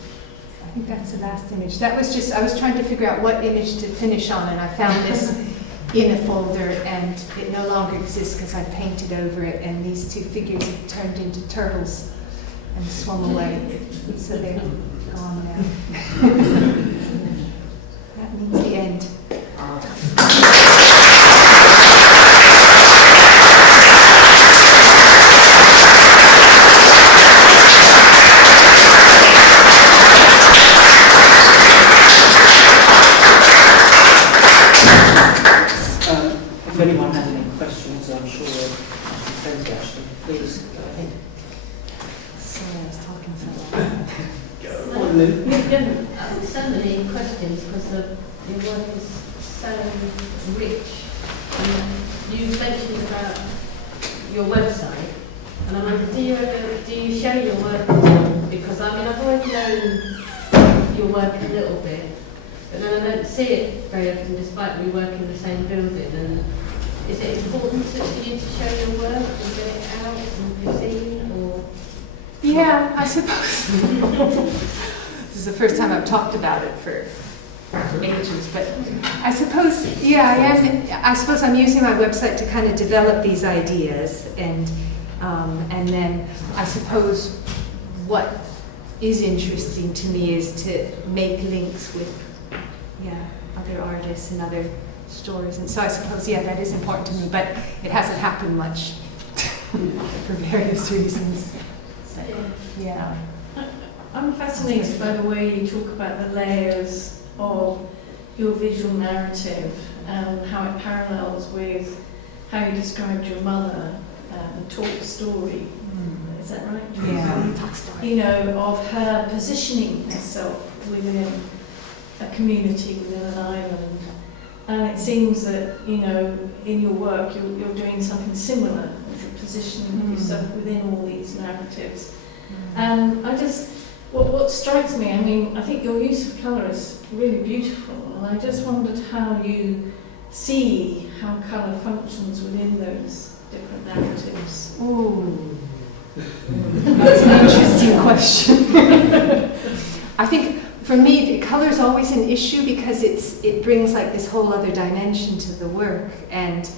I think that's the last image. That was just, I was trying to figure out what image to finish on, and I found this in a folder, and it no longer exists because I painted over it, and these two figures have turned into turtles and swum away. So they're gone now. That means the end. If anyone has any questions, I'm sure plenty actually. Please go ahead. Sorry, I was talking so long. Go on, Lou. You've given so many questions because your work is so rich. And you mentioned about your website, and I wonder, do you show your work at all? Because I mean, I've already known your work a little bit, but then I don't see it very often, despite we work in the same building. And is it important for you to show your work and get it out and be seen, or? Yeah, I suppose. This is the first time I've talked about it for ages, but I suppose, I suppose I'm using my website to kind of develop these ideas, and then I suppose what is interesting to me is to make links with other artists and other stories, and so I suppose that is important to me, but it hasn't happened much for various reasons. So, yeah. I'm fascinated by the way you talk about the layers of your visual narrative and how it parallels with how you described your mother and taught the story. Is that right? Yeah. Talk story. You know, of her positioning herself within a community, within an island. And it seems that, you know, in your work you're doing something similar, with positioning yourself within all these narratives. And I just, what strikes me, I mean, I think your use of colour is really beautiful, and I just wondered how you see how colour functions within those different narratives. Ooh. That's an interesting question. I think for me, colour is always an issue because it brings like this whole other dimension to the work, and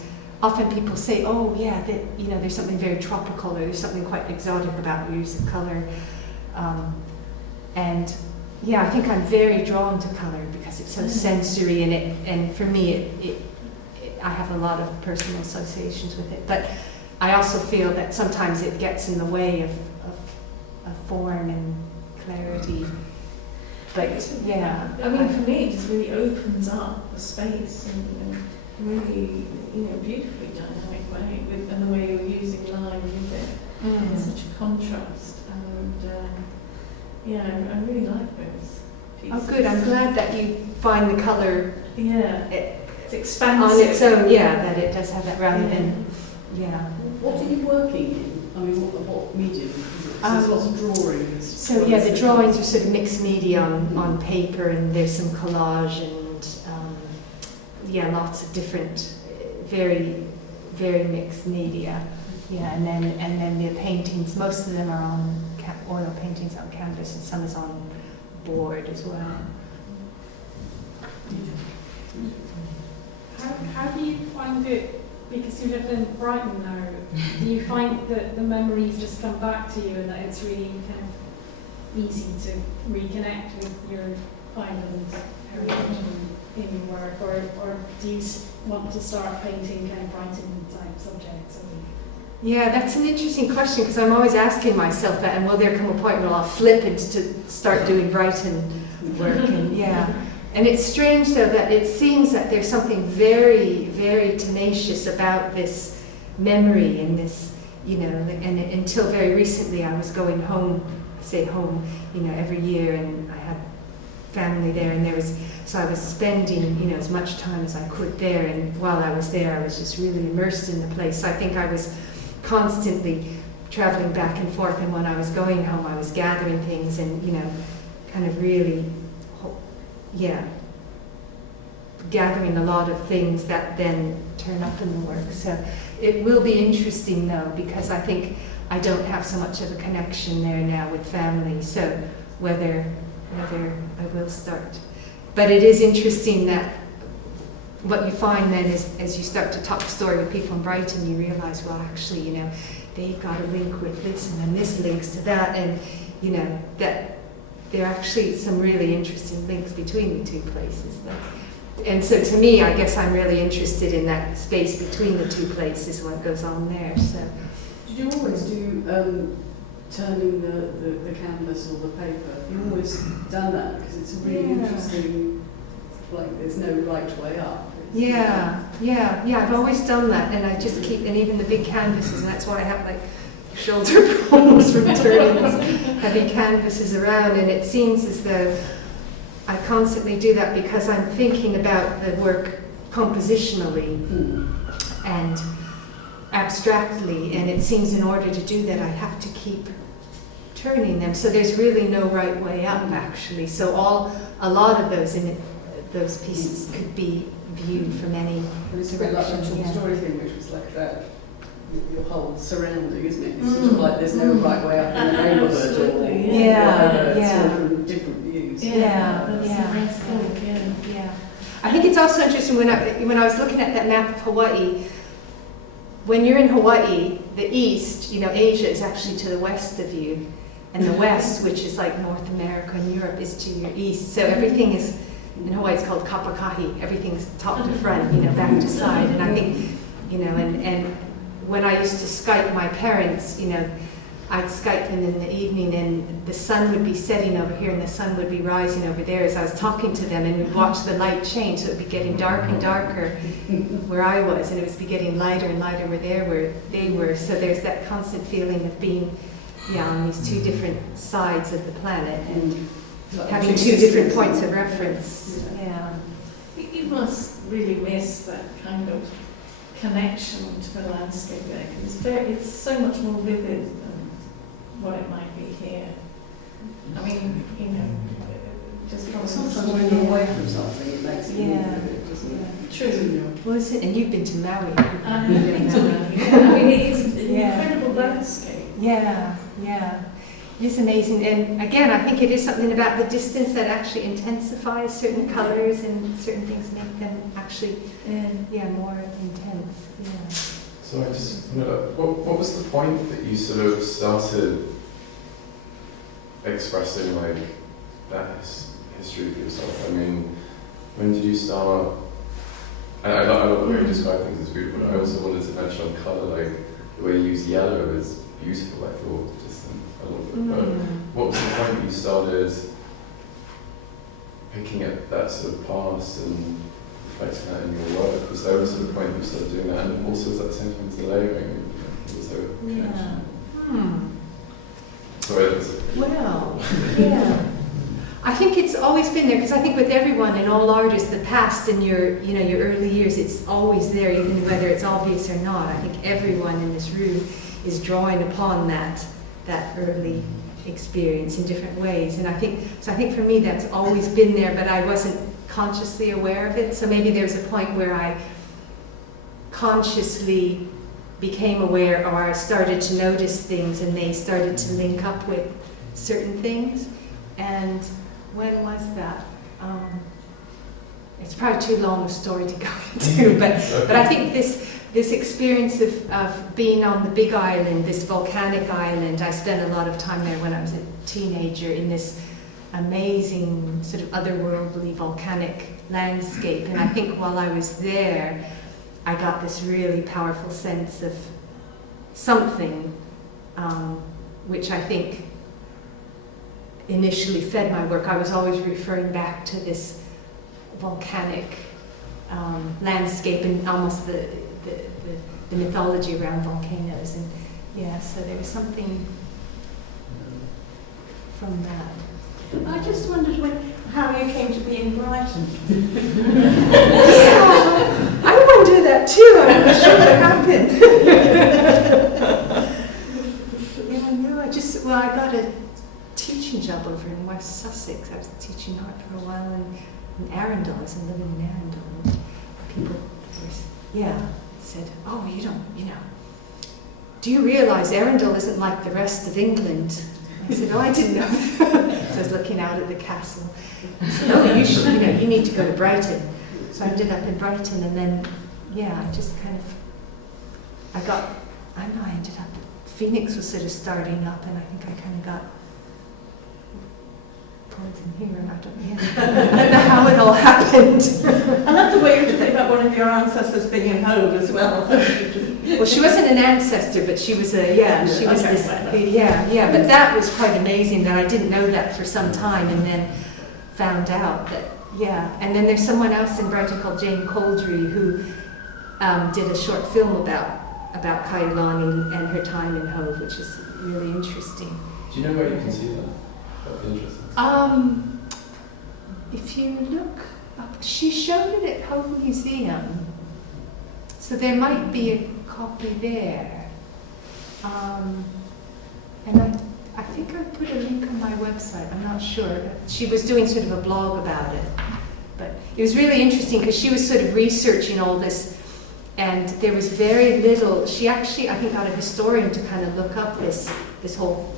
often people say, "Oh, yeah, that there's something very tropical or there's something quite exotic about your use of colour," and I think I'm very drawn to colour because it's so sensory, and for me, I have a lot of personal associations with it, but I also feel that sometimes it gets in the way of form and clarity. But I mean, for me, it just really opens up the space in a really, beautifully dynamic way, and the way you're using line with it. It's such a contrast, and I really like those pieces. Oh, good. I'm glad that you find the colour. It's expansive on its own. That it does have that rather than. What are you working in? I mean, what medium? There's lots of drawings. So the drawings are sort of mixed media on paper, and there's some collage and lots of different, very, very mixed media. And then the paintings. Most of them are on oil paintings on canvas, and some is on board as well. How do you find it? Because you live in Brighton now, do you find that the memories just come back to you and that it's really kind of easy to reconnect with your island heritage in your work, or do you want to start painting kind of Brighton type subjects? Yeah, that's an interesting question because I'm always asking myself that, and will there come a point where I'll flip it to start doing Brighton work? And it's strange, though, that it seems that there's something very, very tenacious about this memory and this, and until very recently I was going home, every year, and I had family there, and so I was spending, as much time as I could there, and while I was there, I was just really immersed in the place. So I think I was constantly traveling back and forth, and when I was going home, I was gathering things and, kind of really gathering a lot of things that then turn up in the work. So it will be interesting, though, because I think I don't have so much of a connection there now with family, so whether I will start. But it is interesting that what you find then is, as you start to talk story with people in Brighton, you realise, well, actually, they've got a link with this, and then this links to that, and, that there are actually some really interesting links between the two places. And so to me, I guess I'm really interested in that space between the two places, what goes on there. So, did you always do turning the canvas or the paper? Have you always done that? Because it's a really interesting, like there's no right way up. I've always done that, and I just keep, and even the big canvases, and that's why I have like shoulder problems from turning heavy canvases around, and it seems as though I constantly do that because I'm thinking about the work compositionally and abstractly, and it seems in order to do that I have to keep turning them. So there's really no right way up, actually. So a lot of those pieces could be viewed from any It's a bit like that short story thing, which was like that. Your whole surrounding, isn't it? It's sort of like there's no right way up in the neighbourhood or whatever. It's all from different views. I think it's also interesting when I was looking at that map of Hawaii. When you're in Hawaii, the east, Asia is actually to the west of you, and the west, which is like North America and Europe, is to your east. So everything is, in Hawaii it's called kapakahi, everything's top to front, back to side. And I think, and when I used to Skype my parents, I'd Skype them in the evening and the sun would be setting over here and the sun would be rising over there as I was talking to them, and we'd watch the light change. So it would be getting darker and darker where I was, and it would be getting lighter and lighter where they were. So there's that constant feeling of being on these two different sides of the planet and having two different points of reference. Yeah. You must really miss that kind of connection to the landscape there, because it's so much more vivid than what it might be here. I mean, just from Sometimes when you're away from something, it makes it more vivid, doesn't it? True. Well, is it? And you've been to Maui. I mean, it is an incredible landscape. Yeah. It is amazing. And again, I think it is something about the distance that actually intensifies certain colors and certain things make them actually, more intense. Yeah. So I just wondered, what was the point that you sort of started expressing like that history of yourself? I mean, when did you start? I love the way you describe things, it's beautiful. But I also wanted to mention on colour, like the way you use yellow is beautiful. I thought just a little bit. But what was the point that you started picking at that sort of past and reflecting that in your work? Was there a sort of point that you started doing that? And also was that the same time as the layering? Was there a connection? Sorry, that was Well, yeah. I think it's always been there, because I think with everyone and all artists, the past and your early years, it's always there, even whether it's obvious or not. I think everyone in this room is drawing upon that early experience in different ways. And I think for me that's always been there, but I wasn't consciously aware of it. So maybe there's a point where I consciously became aware, or I started to notice things and they started to link up with certain things. And when was that? It's probably too long a story to go into, but I think this experience of being on the Big Island, this volcanic island, I spent a lot of time there when I was a teenager in this amazing sort of otherworldly volcanic landscape. And I think while I was there, I got this really powerful sense of something, which I think initially fed my work. I was always referring back to this volcanic landscape and almost the mythology around volcanoes. And so there was something from that. I just wondered how you came to be in Brighton. I wonder that too. I'm not sure what happened. I got a teaching job over in West Sussex. I was teaching art for a while in Arundel. I was living in Arundel. And people said, "Oh, do you realise Arundel isn't like the rest of England?" I said, "Oh, I didn't know." So I was looking out at the castle. I said, "Oh, you should, you need to go to Brighton." So I ended up in Brighton, and then, I just kind of, I ended up, Phoenix was sort of starting up, and I think I kind of got pulled in here, and I don't know how it all happened. I love the way you think about one of your ancestors being in Hove as well. Well, she wasn't an ancestor, but she was but that was quite amazing that I didn't know that for some time, and then found out that, and then there's someone else in Brighton called Jane Coldry who did a short film about Kailani and her time in Hove, which is really interesting. Do you know where you can see that? That'd be interesting. If you look up, she showed it at Hove Museum, so there might be a copy there. And I think I put a link on my website, I'm not sure. She was doing sort of a blog about it. But it was really interesting because she was sort of researching all this, and there was very little. She actually, I think, got a historian to kind of look up this whole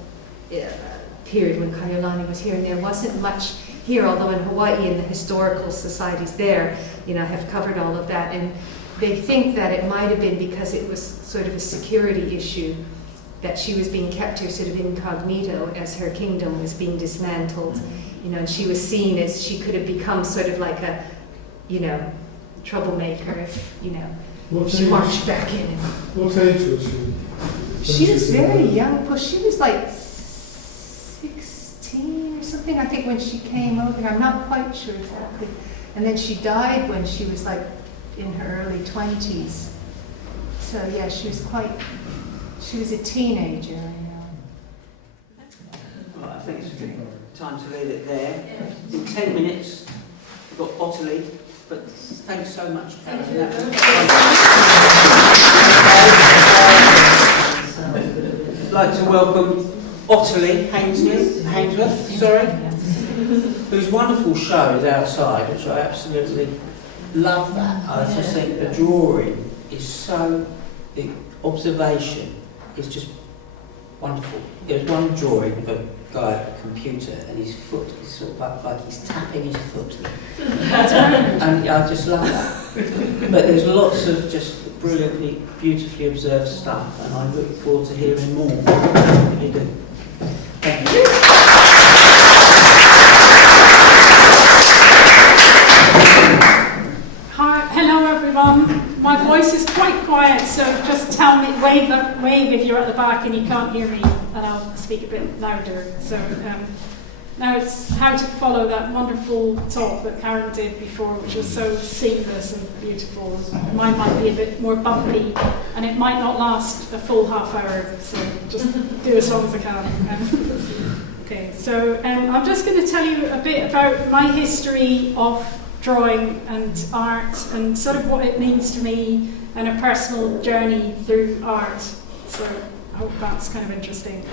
period when Kailani was here, and there wasn't much here, although in Hawaii and the historical societies there, have covered all of that. And they think that it might have been because it was sort of a security issue that she was being kept here sort of incognito as her kingdom was being dismantled, you know, and she was seen as she could have become sort of like a, you know, troublemaker if, you know, she marched back in. What age was she? She was very young, but she was like 16 or something, I think, when she came over. I'm not quite sure exactly. And then she died when she was like in her early 20s. So yeah, she was a teenager, you know. Right, I think it's a good time to leave it there. In 10 minutes, we've got Ottilie, but thanks so much, Karin. I'd like to welcome Ottilie Hainsworth, whose wonderful show is outside, which I absolutely love that. I just think the drawing is so, the observation is just wonderful. There's one drawing of a guy at a computer and his foot is sort of up like he's tapping his foot. And I just love that. But there's lots of just brilliantly, beautifully observed stuff, and I look forward to hearing more. If you do. Thank you. Hello everyone. My voice is quite quiet, so just tell me, wave if you're at the back and you can't hear me, and I'll speak a bit louder. So now it's how to follow that wonderful talk that Karin did before, which was so seamless and beautiful. Mine might be a bit more bumpy, and it might not last a full half hour, so just do as long as I can. Okay, so I'm just going to tell you a bit about my history of drawing and art and sort of what it means to me and a personal journey through art. So I hope that's kind of interesting.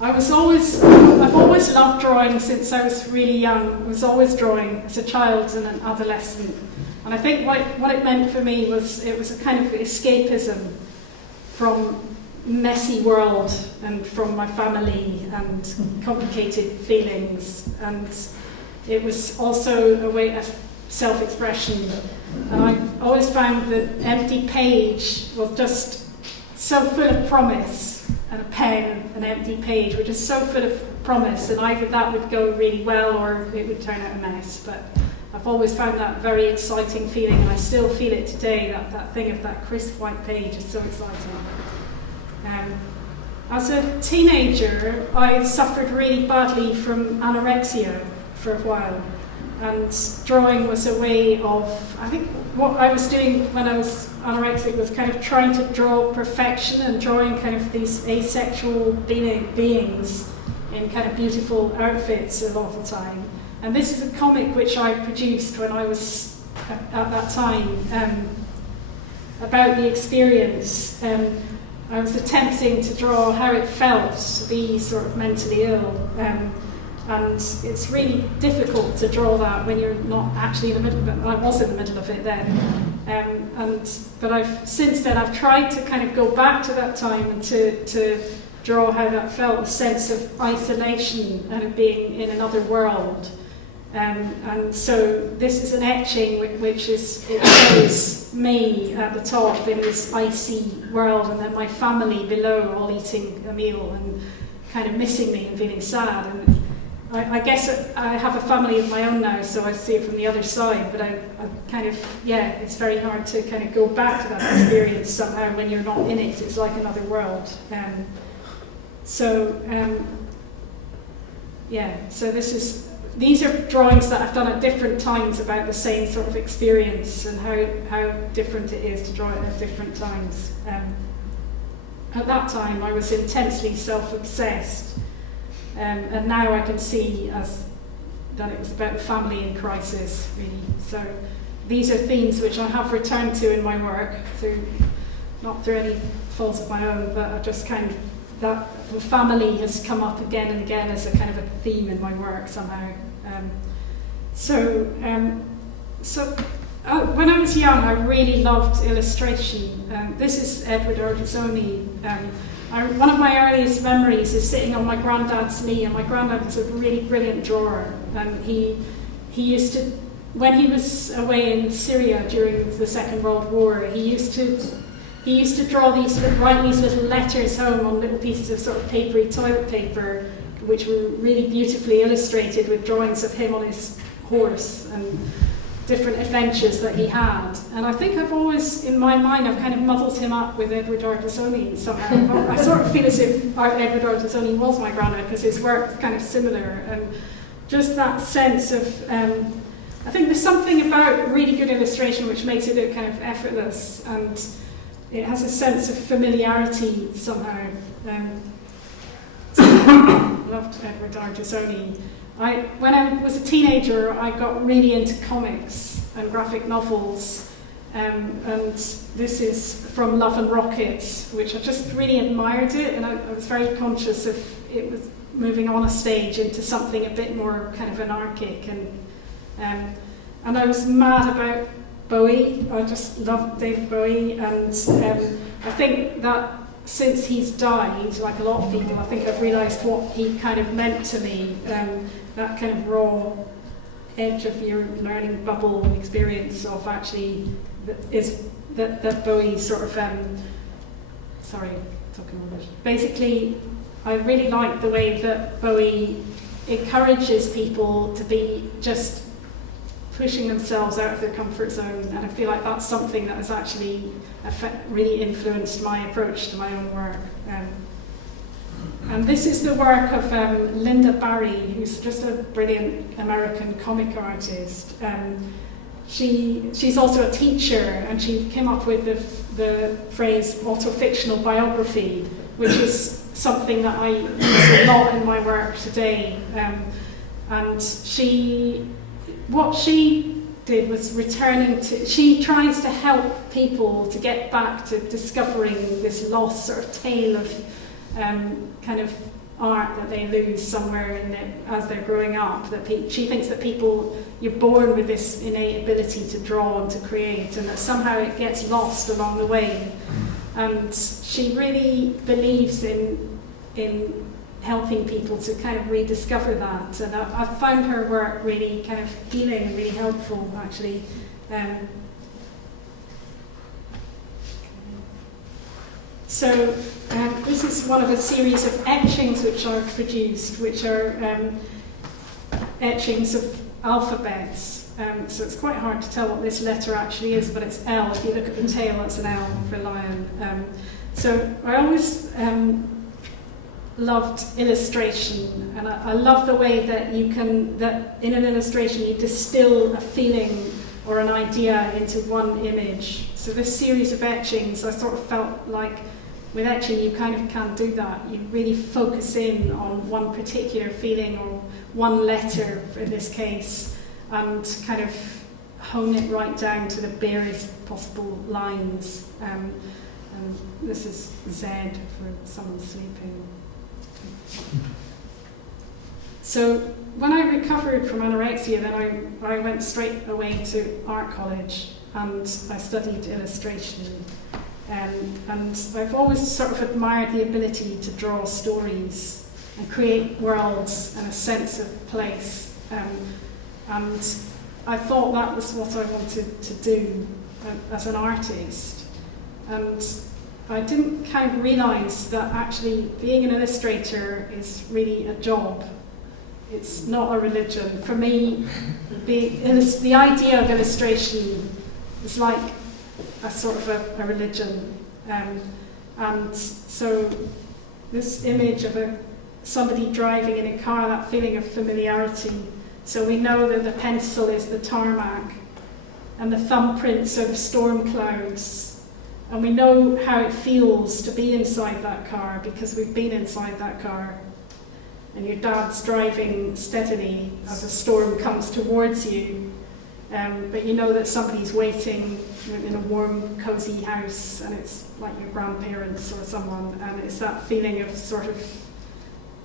I've always loved drawing since I was really young. I was always drawing as a child and an adolescent. And I think what it meant for me was it was a kind of escapism from messy world and from my family and complicated feelings, and it was also a way of self-expression. And I always found that empty page was just so full of promise, and a pen, an empty page, which is so full of promise, and either that would go really well or it would turn out a mess. But I've always found that very exciting feeling, and I still feel it today, that thing of that crisp white page is so exciting. As a teenager, I suffered really badly from anorexia for a while, and drawing was a way of, I think what I was doing when I was anorexic was kind of trying to draw perfection and drawing kind of these asexual beings in kind of beautiful outfits a lot of the time. And this is a comic which I produced when I was at that time about the experience. I was attempting to draw how it felt to be sort of mentally ill, and it's really difficult to draw that when you're not actually in the middle of it. I was in the middle of it then, but since then I've tried to kind of go back to that time and to draw how that felt, a sense of isolation and of being in another world. And so this is an etching which shows me at the top in this icy world, and then my family below all eating a meal and kind of missing me and feeling sad. And I guess I have a family of my own now, so I see it from the other side, but I kind of, it's very hard to kind of go back to that experience somehow when you're not in it. It's like another world. So these are drawings that I've done at different times about the same sort of experience and how different it is to draw it at different times. At that time I was intensely self-obsessed, and now I can see that it was about the family in crisis, really. So these are themes which I have returned to in my work, not through any fault of my own, but I just kind of, that the family has come up again and again as a kind of a theme in my work somehow. When I was young, I really loved illustration. This is Edward Ordizoni. One of my earliest memories is sitting on my granddad's knee, and my granddad was a really brilliant drawer. And he used to, when he was away in Syria during the Second World War, he used to he used to write these little letters home on little pieces of sort of papery toilet paper, which were really beautifully illustrated with drawings of him on his horse and different adventures that he had. And I think I've always, in my mind, I've kind of muddled him up with Edward Artisoni somehow. I sort of feel as if Edward Artisoni was my granddad, because his work is kind of similar. And just that sense of, I think there's something about really good illustration which makes it look kind of effortless, and it has a sense of familiarity somehow. Loved Edward Artisoni. When I was a teenager, I got really into comics and graphic novels, and this is from Love and Rockets, which I just really admired it, and I was very conscious of it was moving on a stage into something a bit more kind of anarchic, and I was mad about Bowie. I just loved David Bowie, and I think that since he's died, like a lot of people, I think I've realised what he kind of meant to me. That kind of raw edge of your learning bubble experience of actually that Bowie sort of sorry, talking rubbish. Basically, I really like the way that Bowie encourages people to be just pushing themselves out of their comfort zone, and I feel like that's something that has actually really influenced my approach to my own work. And this is the work of Linda Barry, who's just a brilliant American comic artist. She's also a teacher, and she came up with the phrase auto-fictional biography, which is something that I use a lot in my work today. And what she did was she tries to help people to get back to discovering this lost sort of tale of kind of art that they lose somewhere as they're growing up. She thinks that you're born with this innate ability to draw and to create, and that somehow it gets lost along the way. And she really believes in helping people to kind of rediscover that. And I've found her work really kind of healing and really helpful, actually. So this is one of a series of etchings which are produced, which are etchings of alphabets. So it's quite hard to tell what this letter actually is, but it's L. If you look at the tail, it's an L for lion. So I always loved illustration, and I love the way that that in an illustration you distill a feeling or an idea into one image. So this series of etchings, I sort of felt like with etching you kind of can't do that. You really focus in on one particular feeling or one letter in this case, and kind of hone it right down to the barest possible lines. And this is Z for someone sleeping. So when I recovered from anorexia, then I went straight away to art college, and I studied illustration. And I've always sort of admired the ability to draw stories and create worlds and a sense of place. And I thought that was what I wanted to do as an artist. And I didn't kind of realise that actually being an illustrator is really a job. It's not a religion. For me, the idea of illustration is like a sort of a religion. And so this image of somebody driving in a car, that feeling of familiarity. So we know that the pencil is the tarmac, and the thumbprints are the storm clouds. And we know how it feels to be inside that car because we've been inside that car. And your dad's driving steadily as a storm comes towards you. But you know that somebody's waiting in a warm, cosy house, and it's like your grandparents or someone. And it's that feeling of sort of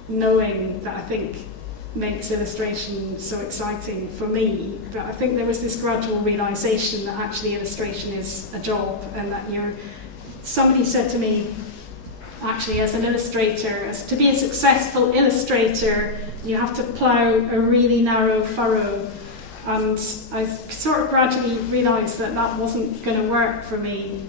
knowing that I think makes illustration so exciting for me. But I think there was this gradual realisation that actually illustration is a job, and that somebody said to me, actually as an illustrator, to be a successful illustrator, you have to plough a really narrow furrow. And I sort of gradually realised that wasn't going to work for me,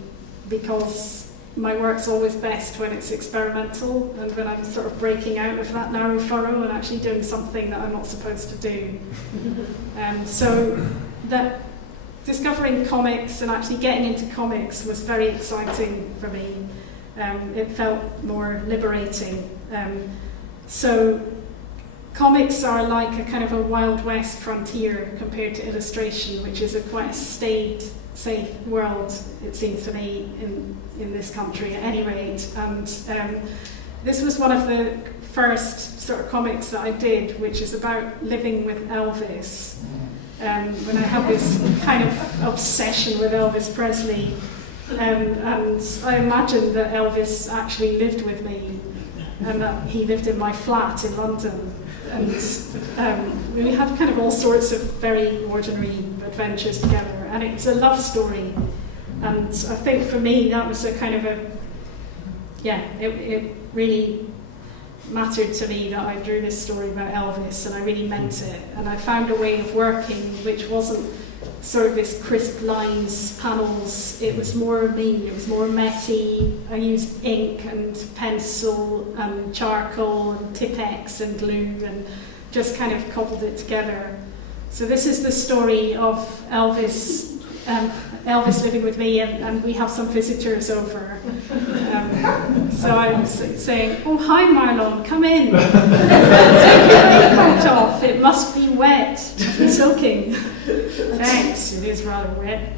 because my work's always best when it's experimental and when I'm sort of breaking out of that narrow furrow and actually doing something that I'm not supposed to do. So that discovering comics and actually getting into comics was very exciting for me. It felt more liberating. So comics are like a kind of a Wild West frontier compared to illustration, which is a quite a staid, safe world, it seems to me, in this country at any rate. And this was one of the first sort of comics that I did, which is about living with Elvis. When I had this kind of obsession with Elvis Presley, and I imagined that Elvis actually lived with me and that he lived in my flat in London. And we had kind of all sorts of very ordinary adventures together, and it's a love story. And I think for me that was a kind of it really mattered to me that I drew this story about Elvis, and I really meant it. And I found a way of working which wasn't sort of this crisp lines, panels. It was more me, it was more messy. I used ink and pencil and charcoal and Tipp-Ex and glue and just kind of cobbled it together. So this is the story of Elvis living with me, and we have some visitors over. So I was saying, "Oh, hi Marlon, come in. Take your raincoat off, it must be wet, it must be soaking." "Thanks, it is rather wet."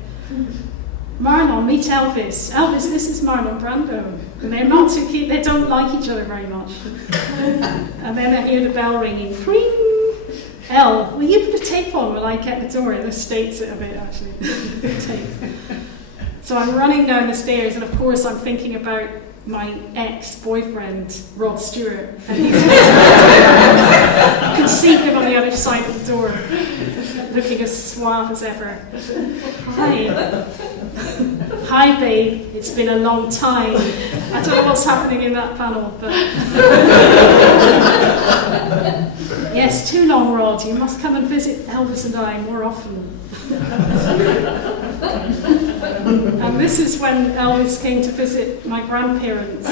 "Marlon, meet Elvis. Elvis, this is Marlon Brando." And they're not too cute, they don't like each other very much. And then I hear the bell ringing, "Pring! Elle, will you put a tape on while I get the door?" This states it a bit, actually. Tape. So I'm running down the stairs, and of course I'm thinking about my ex-boyfriend, Rod Stewart. And he's I can see him on the other side of the door, looking as suave as ever. "Hi. Hi, babe. It's been a long time." I don't know what's happening in that panel, but... "Yes, too long, Rod. You must come and visit Elvis and I more often." And this is when Elvis came to visit my grandparents.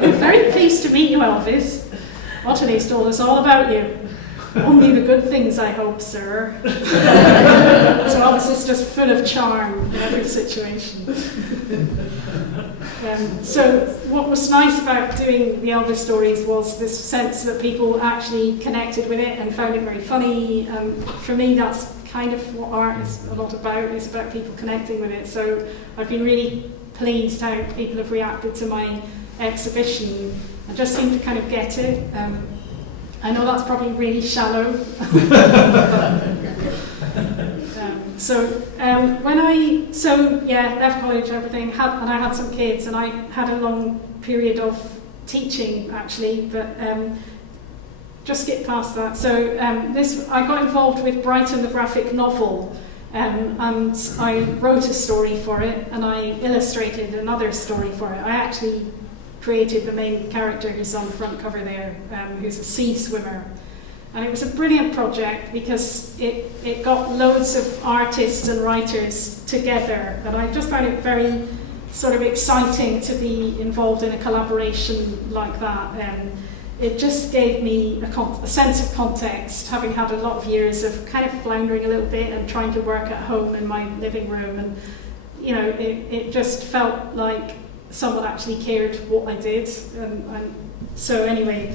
"We're very pleased to meet you, Elvis. Ottie's told us all about you. Only the good things, I hope, sir." So Elvis is just full of charm in every situation. So what was nice about doing the Elvis stories was this sense that people actually connected with it and found it very funny. For me, that's kind of what art is a lot about. It's about people connecting with it. So I've been really pleased how people have reacted to my exhibition. I just seem to kind of get it. I know that's probably really shallow. Left college, everything, and I had some kids, and I had a long period of teaching actually, but just skip past that. So I got involved with Brighton the graphic novel, and I wrote a story for it, and I illustrated another story for it. I actually created the main character who's on the front cover there, who's a sea swimmer. And it was a brilliant project because it got loads of artists and writers together, and I just found it very sort of exciting to be involved in a collaboration like that. It just gave me a sense of context, having had a lot of years of kind of floundering a little bit and trying to work at home in my living room, and it just felt like someone actually cared what I did. So anyway,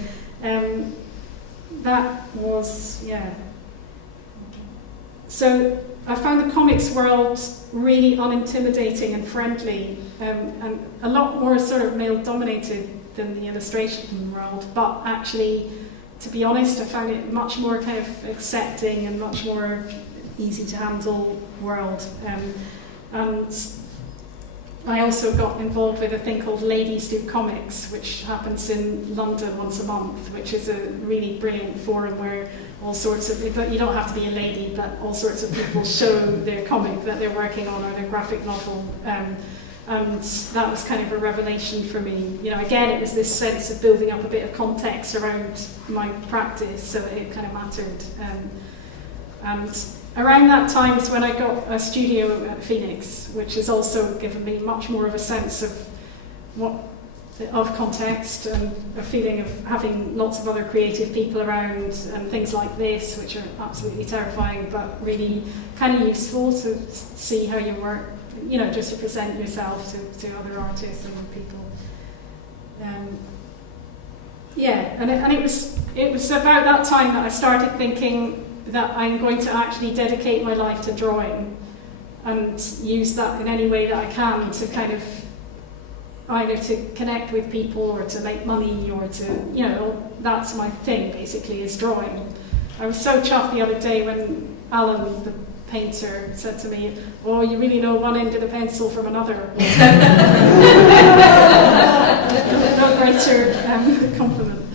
that was, So I found the comics world really unintimidating and friendly, and a lot more sort of male-dominated than the illustration world, but actually, to be honest, I found it much more kind of accepting and much more easy to handle world. And I also got involved with a thing called Ladies Do Comics, which happens in London once a month, which is a really brilliant forum where all sorts of, but you don't have to be a lady, but all sorts of people show their comic that they're working on or their graphic novel. And that was kind of a revelation for me. Again, it was this sense of building up a bit of context around my practice, so that it kind of mattered. And around that time is when I got a studio at Phoenix, which has also given me much more of a sense of context and a feeling of having lots of other creative people around and things like this, which are absolutely terrifying, but really kind of useful to see how you work, you know, just to present yourself to other artists and people. And it was about that time that I started thinking that I'm going to actually dedicate my life to drawing and use that in any way that I can to kind of either to connect with people or to make money or to, you know, that's my thing basically, is drawing. I was so chuffed the other day when Alan, the painter, said to me, "Oh, you really know one end of the pencil from another." No greater compliment.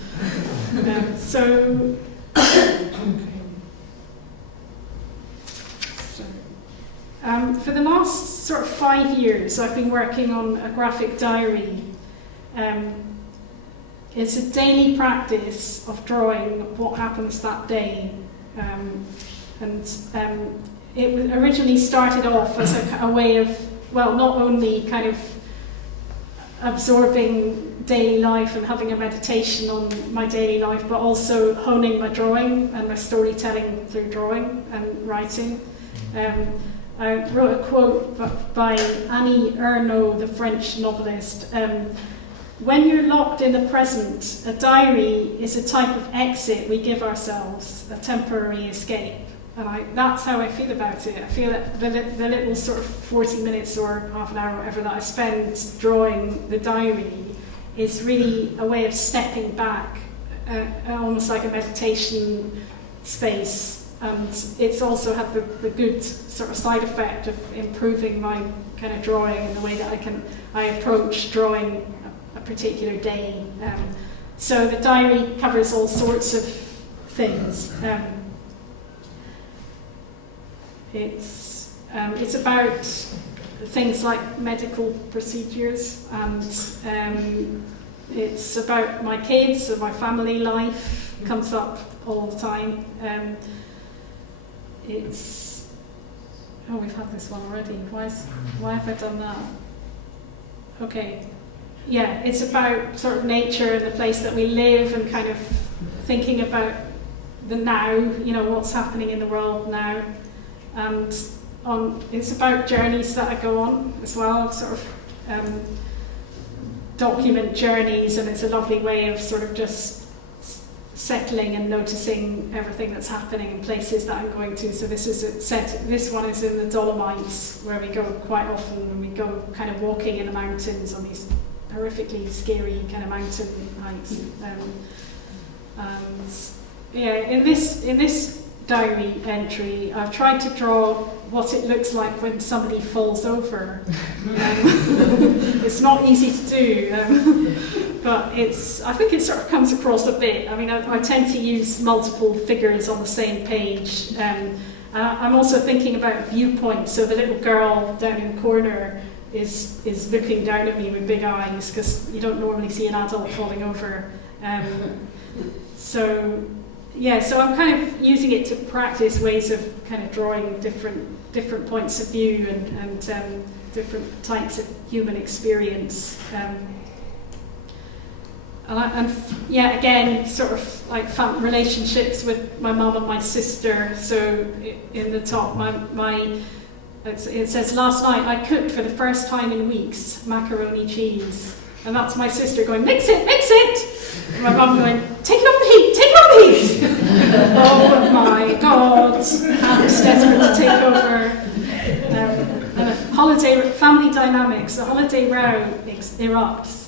For the last sort of 5 years, I've been working on a graphic diary. It's a daily practice of drawing what happens that day. It originally started off as a way of, well, not only kind of absorbing daily life and having a meditation on my daily life, but also honing my drawing and my storytelling through drawing and writing. I wrote a quote by Annie Ernaux, the French novelist. When you're locked in the present, a diary is a type of exit we give ourselves, a temporary escape. And that's how I feel about it. I feel that the little sort of 40 minutes or half an hour, whatever, that I spend drawing the diary is really a way of stepping back, almost like a meditation space. And it's also had the good sort of side effect of improving my kind of drawing and the way that I approach drawing a particular day. So the diary covers all sorts of things. It's about things like medical procedures, and it's about my kids and my family life. Comes up all the time. We've had this one already. Why have I done that? Okay. Yeah, it's about sort of nature and the place that we live and kind of thinking about the now, you know, what's happening in the world now. And it's about journeys that I go on as well, sort of document journeys, and it's a lovely way of sort of just settling and noticing everything that's happening in places that I'm going to. So this one is in the Dolomites, where we go quite often, and we go kind of walking in the mountains on these horrifically scary kind of mountain hikes. In this diary entry, I've tried to draw what it looks like when somebody falls over. It's not easy to do, but I think it sort of comes across a bit. I mean, I tend to use multiple figures on the same page. I'm also thinking about viewpoint, so the little girl down in the corner is looking down at me with big eyes, because you don't normally see an adult falling over. So I'm kind of using it to practice ways of kind of drawing different points of view and different types of human experience. Again, sort of like relationships with my mum and my sister. So in the top, it says, "Last night I cooked for the first time in weeks macaroni cheese." And that's my sister going, "Mix it, mix it!" And my mum going, "Take it off the heat, take it off the heat!" Oh my God, Anne's desperate to take over. And family dynamics, a holiday row erupts.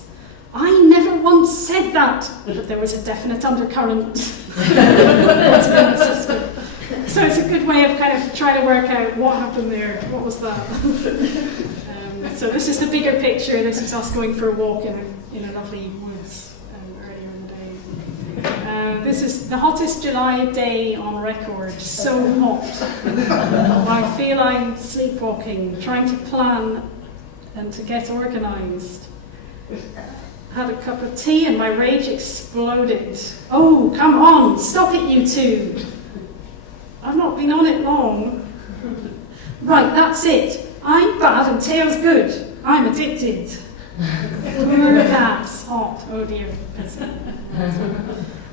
"I never once said that," but there was a definite undercurrent. That's been my sister. So it's a good way of kind of trying to work out what happened there, what was that. So this is the bigger picture. This is us going for a walk in a lovely woods earlier in the day. This is the hottest July day on record. So hot. I feel I'm sleepwalking, trying to plan and to get organised. Had a cup of tea and my rage exploded. "Oh, come on, stop it, you two. I've not been on it long. Right, that's it. I'm bad and Teo's good. I'm addicted. That's hot. Oh dear.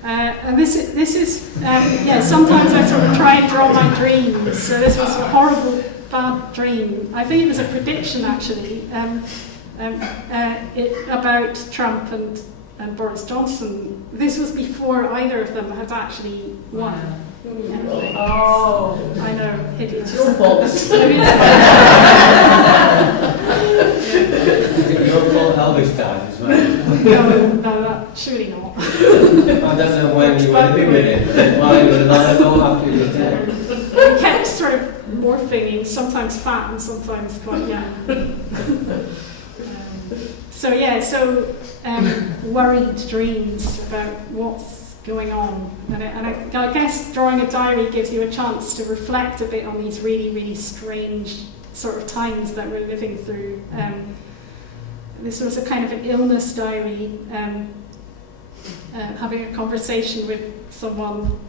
And this is sometimes I sort of try and draw my dreams. So this was a horrible, bad dream. I think it was a prediction actually about Trump and Boris Johnson. This was before either of them had actually won. Oh, I know, hideous. it's your fault. Is it your fault Elvis died as well? No, surely not. I don't know when you were living with him, but while he was alive or after he was dead. He kept sort of morphing. He was sometimes fat and sometimes quite young. Worried dreams about what's going on. And I guess drawing a diary gives you a chance to reflect a bit on these really, really strange sort of times that we're living through. This was a kind of an illness diary, having a conversation with someone,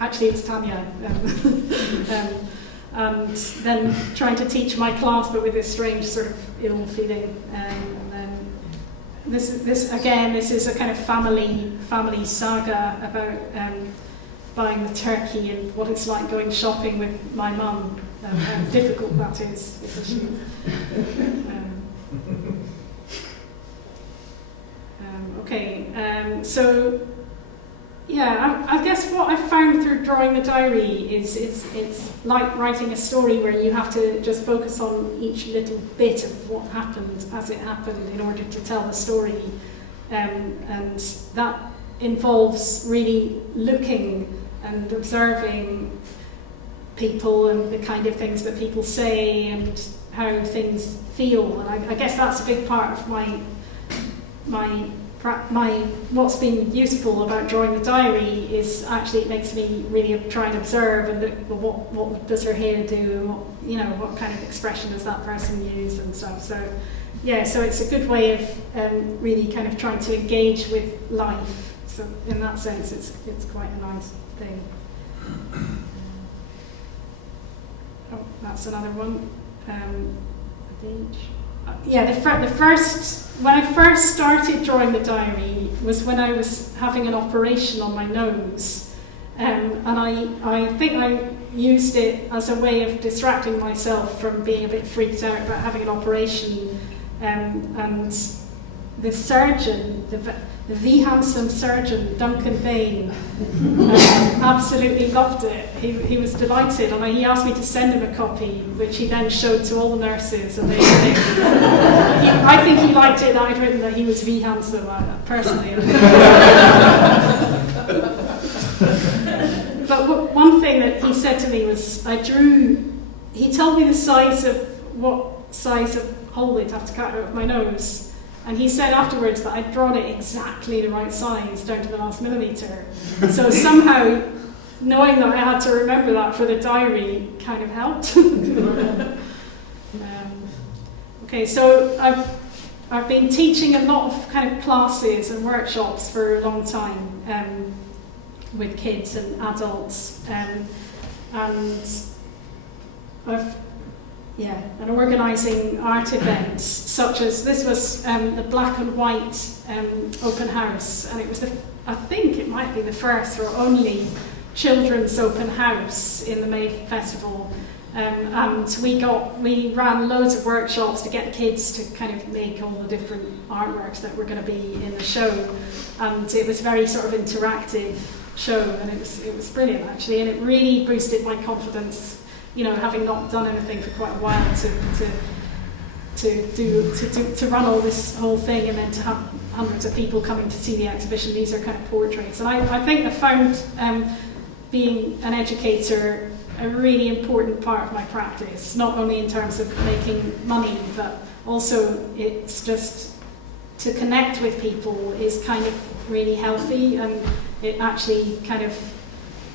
actually it was Tanya, and then trying to teach my class but with this strange sort of ill feeling. This is a kind of family saga about buying the turkey and what it's like going shopping with my mum, how difficult that is because she. I guess what I found through drawing the diary is it's like writing a story where you have to just focus on each little bit of what happened as it happened in order to tell the story, and that involves really looking and observing people and the kind of things that people say and how things feel, and I guess that's a big part of my what's been useful about drawing the diary is actually it makes me really try and observe and look, well, what does her hair do, what kind of expression does that person use and stuff. So it's a good way of really kind of trying to engage with life. So in that sense, it's quite a nice thing. That's another one. When I first started drawing the diary was when I was having an operation on my nose, and I think I used it as a way of distracting myself from being a bit freaked out about having an operation, and the surgeon, the handsome surgeon, Duncan Bain, absolutely loved it. He was delighted, and he asked me to send him a copy, which he then showed to all the nurses, and I think he liked it that I'd written that he was the handsome, personally. But one thing that he said to me was, he told me what size of hole they'd have to cut out of my nose. And he said afterwards that I'd drawn it exactly the right size, down to the last millimetre. So somehow, knowing that I had to remember that for the diary kind of helped. So I've been teaching a lot of kind of classes and workshops for a long time with kids and adults. And organising art events, such as this was the black and white open house, and it was I think it might be the first or only children's open house in the May Festival, and we ran loads of workshops to get kids to kind of make all the different artworks that were going to be in the show, and it was very sort of interactive show, and it was brilliant actually, and it really boosted my confidence. Having not done anything for quite a while, to run all this whole thing, and then to have hundreds of people coming to see the exhibition. These are kind of portraits, and I think I found being an educator a really important part of my practice. Not only in terms of making money, but also it's just to connect with people is kind of really healthy, and it actually kind of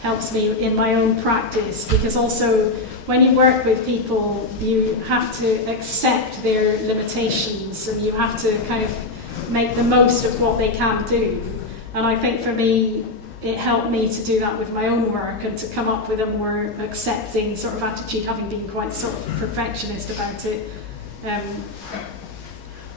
helps me in my own practice, because also when you work with people, you have to accept their limitations, and you have to kind of make the most of what they can do. And I think for me, it helped me to do that with my own work and to come up with a more accepting sort of attitude, having been quite sort of perfectionist about it.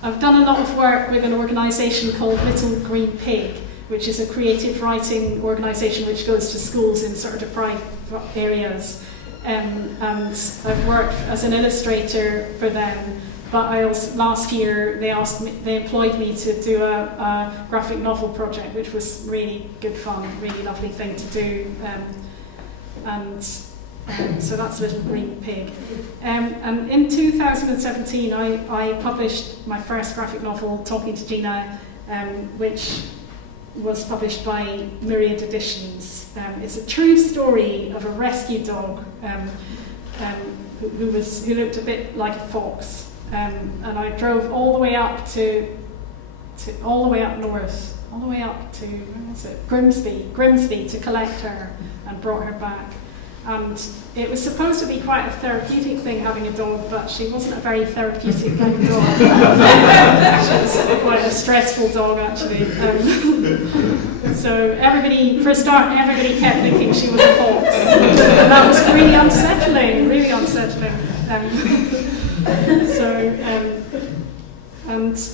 I've done a lot of work with an organisation called Little Green Pig, which is a creative writing organisation which goes to schools in sort of deprived areas. And I've worked as an illustrator for them, but last year they employed me to do a graphic novel project, which was really good fun, really lovely thing to do. So that's Little Green Pig. And in 2017, I published my first graphic novel, Talking to Gina, which was published by Myriad Editions. It's a true story of a rescue dog who looked a bit like a fox. And I drove all the way up all the way up north, all the way up to, where was it? Grimsby to collect her and brought her back. And it was supposed to be quite a therapeutic thing having a dog, but she wasn't a very therapeutic kind of dog. She was quite a stressful dog, actually. So everybody kept thinking she was a fox. And that was really unsettling, really unsettling.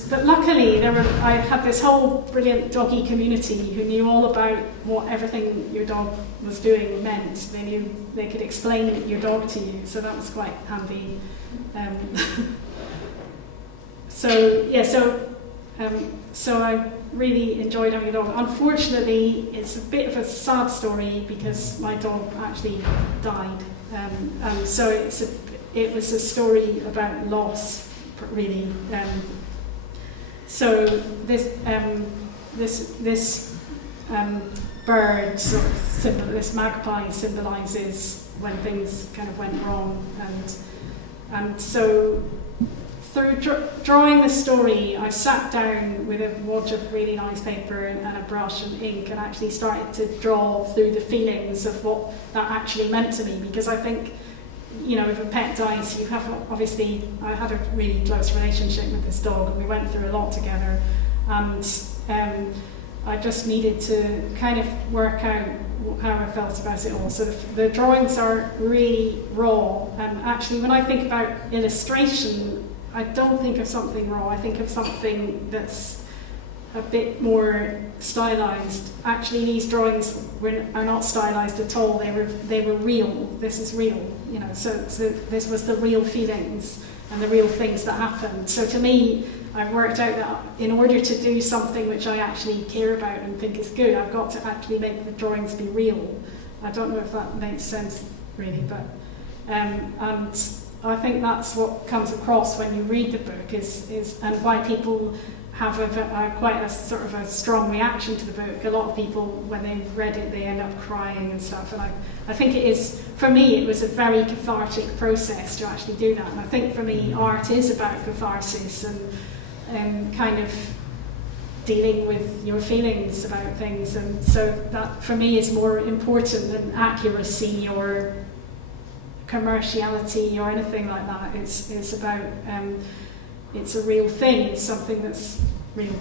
But luckily, I had this whole brilliant doggy community who knew all about what everything your dog was doing meant. They could explain your dog to you, so that was quite handy. So I really enjoyed having a dog. Unfortunately, it's a bit of a sad story because my dog actually died, and so it was a story about loss, really. So this bird sort of this magpie symbolises when things kind of went wrong, and so through drawing the story, I sat down with a wad of really nice paper and a brush and ink and actually started to draw through the feelings of what that actually meant to me, because I think, you know, if a pet dies, you have obviously. I had a really close relationship with this dog, and we went through a lot together. And I just needed to kind of work out how I felt about it all. So the drawings are really raw, and actually, when I think about illustration, I don't think of something raw. I think of something that's a bit more stylized. Actually, these drawings are not stylized at all. They were real. This is real, you know. So this was the real feelings and the real things that happened. So to me, I've worked out that in order to do something which I actually care about and think is good, I've got to actually make the drawings be real. I don't know if that makes sense, really, but and I think that's what comes across when you read the book is and why people have quite a sort of a strong reaction to the book. A lot of people, when they've read it, they end up crying and stuff. And I think it is, for me, it was a very cathartic process to actually do that. And I think for me, art is about catharsis and kind of dealing with your feelings about things. And so that, for me, is more important than accuracy or commerciality or anything like that. It's about it's a real thing. It's something that's real.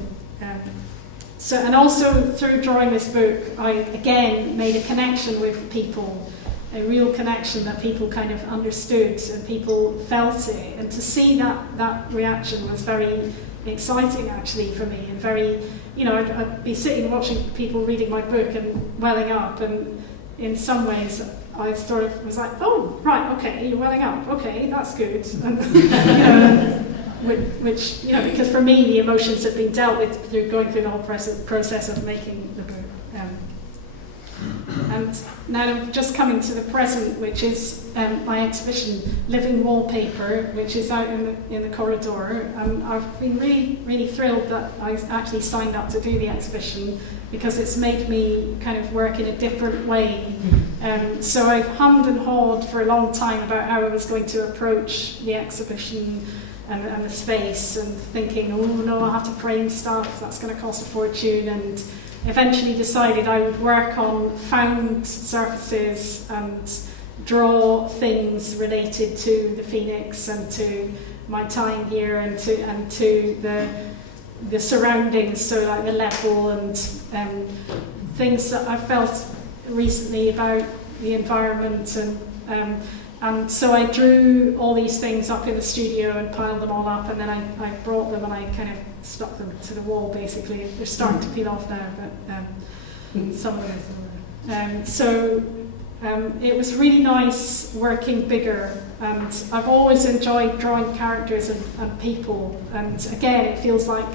So, and also through drawing this book, I again made a connection with people, a real connection that people kind of understood and people felt it. And to see that reaction was very exciting, actually, for me, and very, you know, I'd be sitting watching people reading my book and welling up, and in some ways I sort of was like, oh, right, okay, you're welling up, okay, that's good. And, you know, which, you know, because for me the emotions had been dealt with through going through the whole process of making the book. And now I'm just coming to the present, which is my exhibition, Living Wallpaper, which is out in the corridor. And I've been really, really thrilled that I actually signed up to do the exhibition, because it's made me kind of work in a different way. So I've hummed and hawed for a long time about how I was going to approach the exhibition and the space, and thinking, oh no, I'll have to frame stuff, that's going to cost a fortune, and eventually decided I would work on found surfaces and draw things related to the Phoenix and to my time here and to the surroundings, so like the level and things that I felt recently about the environment, and so I drew all these things up in the studio and piled them all up, and then I brought them and I kind of stuck them to the wall. Basically, they're starting to peel off now, but some of them. It was really nice working bigger, and I've always enjoyed drawing characters and people, and again it feels like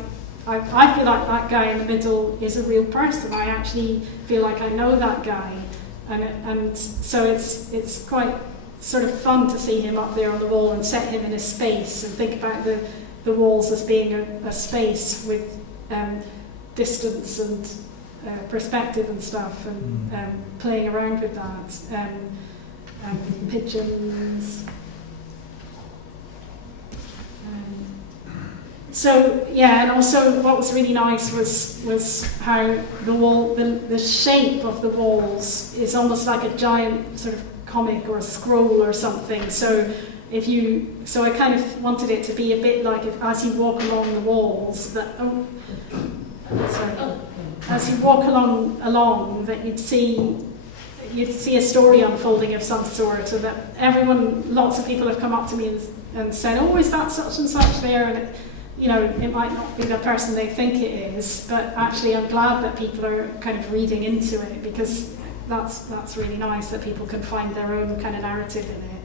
I feel like that guy in the middle is a real person. I actually feel like I know that guy, and so it's quite sort of fun to see him up there on the wall and set him in a space and think about the walls as being a space with distance and perspective and stuff, and playing around with that, and pigeons. So yeah, and also what was really nice was how the wall, the shape of the walls is almost like a giant sort of comic or a scroll or something. So I kind of wanted it to be a bit like as you walk along the walls as you walk along that you'd see a story unfolding of some sort, so that lots of people have come up to me and said, oh, is that such and such there? And it might not be the person they think it is, but actually I'm glad that people are kind of reading into it, because that's really nice that people can find their own kind of narrative in it.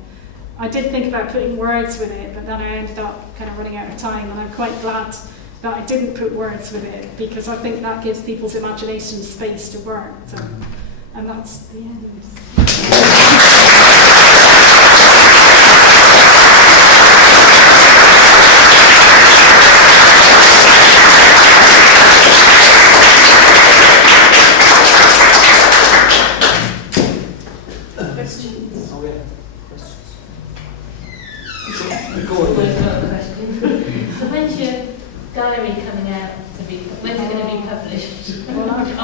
I did think about putting words with it, but then I ended up kind of running out of time, and I'm quite glad that I didn't put words with it, because I think that gives people's imagination space to work. And that's the end. Questions? Oh, yeah. Questions? Go on. I've got a question. So when's your diary coming out when's it going to be published? Well, I've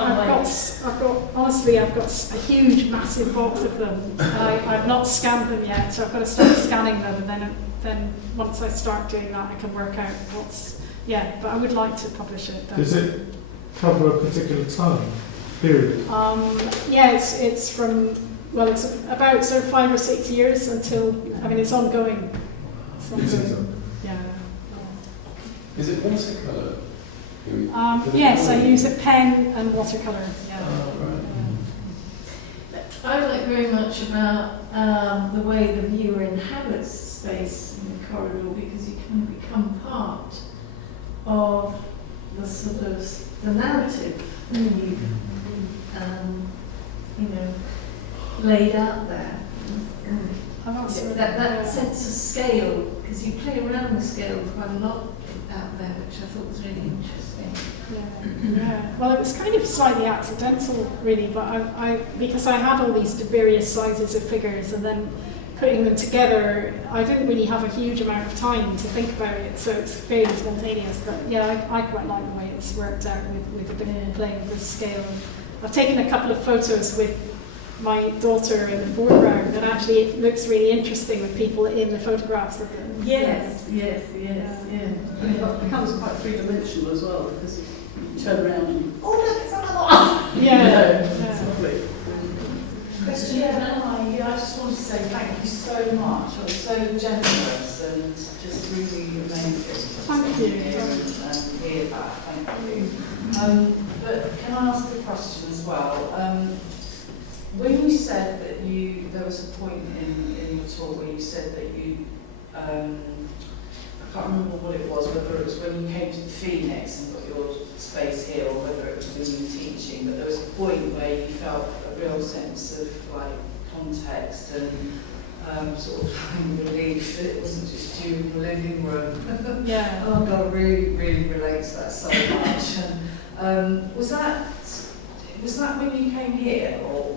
got a huge, massive box of them. I've not scanned them yet, so I've got to start scanning them, and then once I start doing that, I can work out but I would like to publish it. Does it cover a particular time period? Yeah, it's from, it's about sort of 5 or 6 years until, it's ongoing. Yeah. Is it watercolour? Yes, I use a pen and watercolour. Yeah. Oh, right. I like very much about the way the viewer inhabits space in the corridor, because you can become part of the sort of the narrative that you've laid out there. That sense of scale, because you play around with scale quite a lot out there, which I thought was really interesting. Yeah. Well, it was kind of slightly accidental, really, but because I had all these various sizes of figures, and then putting them together, I didn't really have a huge amount of time to think about it, so it's fairly spontaneous. But yeah, I quite like the way it's worked out with a bit of playing with scale. I've taken a couple of photos with my daughter in the foreground, and actually it looks really interesting with people in the photographs. Yes. And it becomes quite three-dimensional as well, because you turn around and, oh look, it's another one! It's lovely. I just want to say thank you so much. It was so generous and just really amazing. Thank you. And hear that. Thank you. But can I ask a question as well? When you said that there was a point in your talk where you said that you, I can't remember what it was, whether it was when you came to the Phoenix and got your space here, or whether it was when you were teaching, but there was a point where you felt a real sense of context and sort of relief that it wasn't just you in the living room. Yeah. Oh God, I really, really relate to that so much. And was that when you came here, or?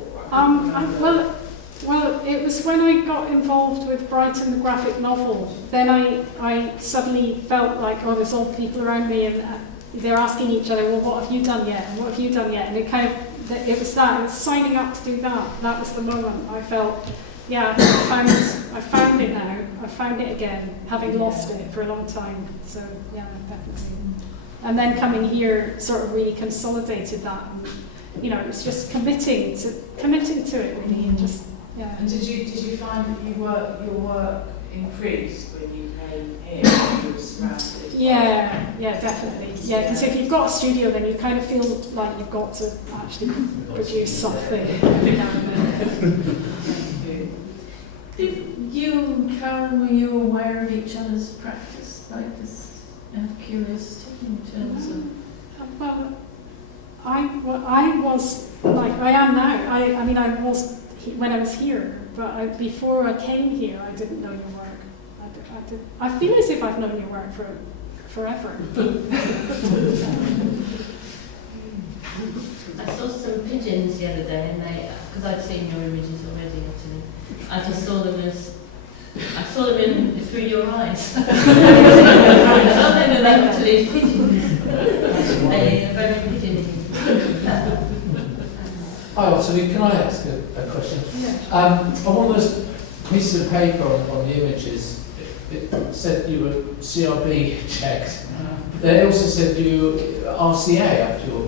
Well, it was when I got involved with Brighton, the graphic novel. Then I suddenly felt like, oh, there's all people around me, and they're asking each other, well, what have you done yet? And what have you done yet? And it was signing up to do that. That was the moment I felt, yeah, I found it now. I found it again, having lost it for a long time. So yeah, definitely. And then coming here sort of really consolidated that. And it's just committing to it really, and just, yeah. And did you find that your work increased when you came here and you were surrounded? Yeah, definitely. Yeah, because if you've got a studio, then you kind of feel like you've got to actually produce something every now and then. Did you and Karen, were you aware of each other's practice? Like this, curiosity in terms of... Well, I was, like I am now, I mean I was when I was here, but before I came here I didn't know your work. I feel as if I've known your work for forever. I saw some pigeons the other day, and because I'd seen your images already, Ottilie, I just saw them in through your eyes. I don't know they're actually pigeons. They're very pigeony. Hi, Ottilie, can I ask a question? Yeah. On one of those pieces of paper on the images, it said you were CRB checked. Then it also said you were RCA after your...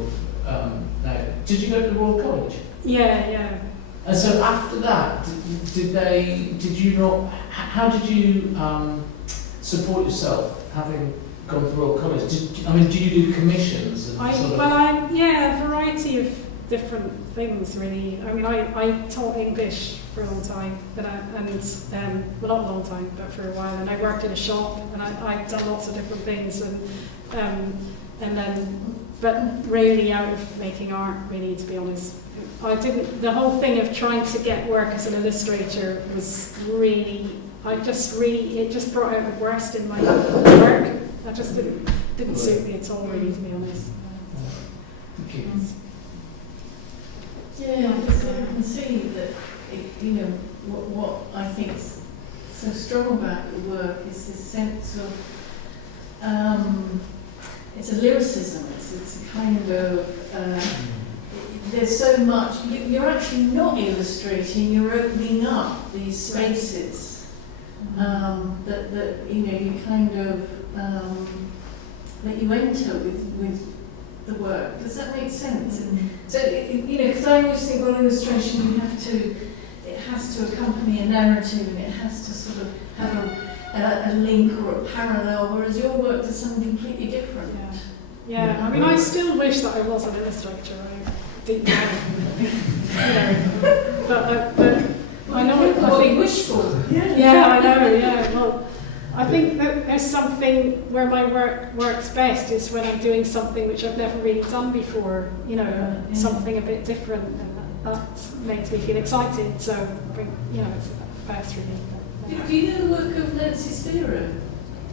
did you go to the Royal College? Yeah. And so after that, did you not... How did you support yourself, having gone to Royal College? Did you do commissions? And a variety of different things really. I mean, I taught English for a long time, well, not a long time, but for a while, and I worked in a shop, and I've done lots of different things, but rarely out of making art, really, to be honest. The whole thing of trying to get work as an illustrator was really, it just brought out the worst in my work. That just didn't suit me at all, really, to be honest. Thank you. Yeah, because I can see that, what I think is so strong about your work is this sense of, it's a lyricism, it's a kind of, there's so much, you're actually not illustrating, you're opening up these spaces that you kind of, that you enter with the work. Does that make sense? Mm-hmm. So, because I always think, well, illustration, it has to accompany a narrative, and it has to sort of have a link or a parallel, whereas your work does something completely different. Yeah. I mean, I still wish that I was an illustrator. Deep down, but I know what we wish for. Yeah, I know. Yeah, well, I think that there's something where my work works best is when I'm doing something which I've never really done before. Something a bit different, and that makes me feel excited. So, it's the best really. Do you know the work of Nancy Spiro?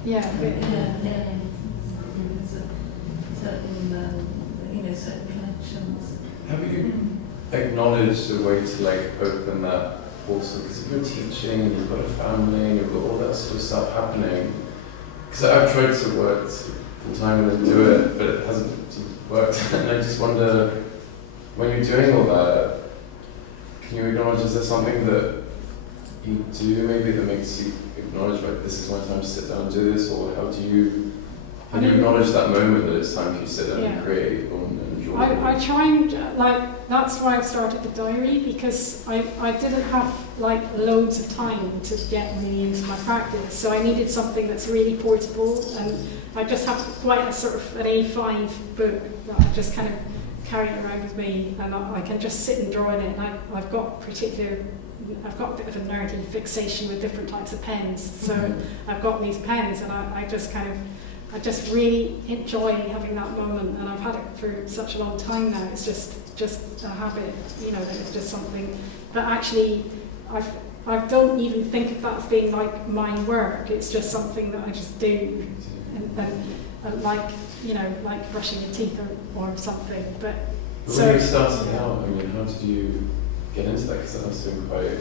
Yeah, a bit. Yeah. Certain connections. Have you acknowledged a way to open that also? Because if you're teaching and you've got a family and you've got all that sort of stuff happening, because I've tried to work full time and do it, but it hasn't sort of worked. And I just wonder, when you're doing all that, can you acknowledge, is there something that you do maybe that makes you acknowledge, like, this is my time to sit down and do this, or how do you acknowledge that moment that it's time for you to sit down and create and enjoy? I try and, that's why I started the diary, because I didn't have, loads of time to get really into my practice, so I needed something that's really portable, and I just have quite a sort of an A5 book that I just kind of carry around with me, and I can just sit and draw in it, and I've got a bit of a nerdy fixation with different types of pens, so I've got these pens, and I just really enjoy having that moment, and I've had it for such a long time now. It's just a habit, that it's just something. But actually, I don't even think of that as being like my work. It's just something that I just do, and like brushing your teeth or something. But when you started out, how did you get into that? Because that must have been quite.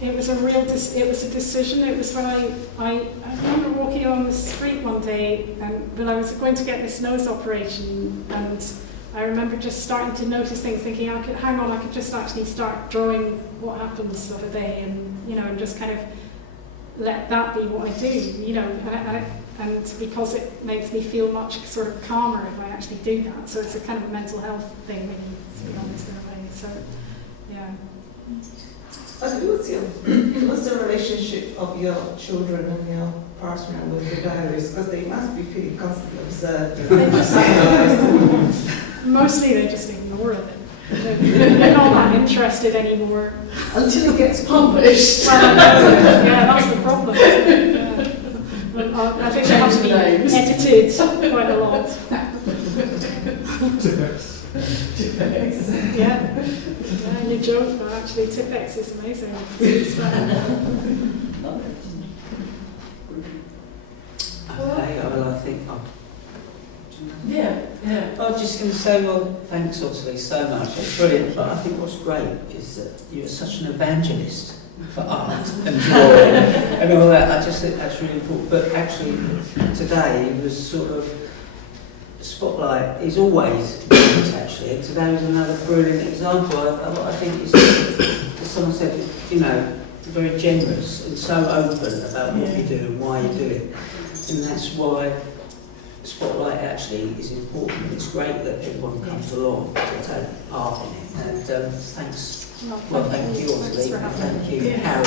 It was it was a decision. It was when I remember walking along the street one day, and when I was going to get this nose operation, and I remember just starting to notice things, thinking I could just actually start drawing what happens of a day, and just kind of let that be what I do, and because it makes me feel much sort of calmer if I actually do that. So it's a kind of a mental health thing, really. to be honest, in a way. So, yeah. What's the relationship of your children and your partner with the diaries? Because they must be feeling constantly observed. They just, mostly they just ignore it. They're not that interested anymore. Until it gets published. Well, yeah, that's the problem. Yeah. I think they have to be edited quite a lot. Tipex. Yeah. Yeah, you joke, but actually Tipex is amazing. Okay, well, I think Yeah. I was just going to say, well, thanks, Ottilie, so much. It's brilliant. But I think what's great is that you're such an evangelist for art and drawing and all that. I just think that's really important. But actually, today was sort of spotlight is always brilliant, actually. And today was another brilliant example. I think it's, as someone said, you know, very generous and so open about what you do and why you do it. And that's why Spotlight actually is important. It's great that everyone comes along to take part in it. And thanks. Well, Thank you, Thanks Ottilie. for having Thank me. you, Karin.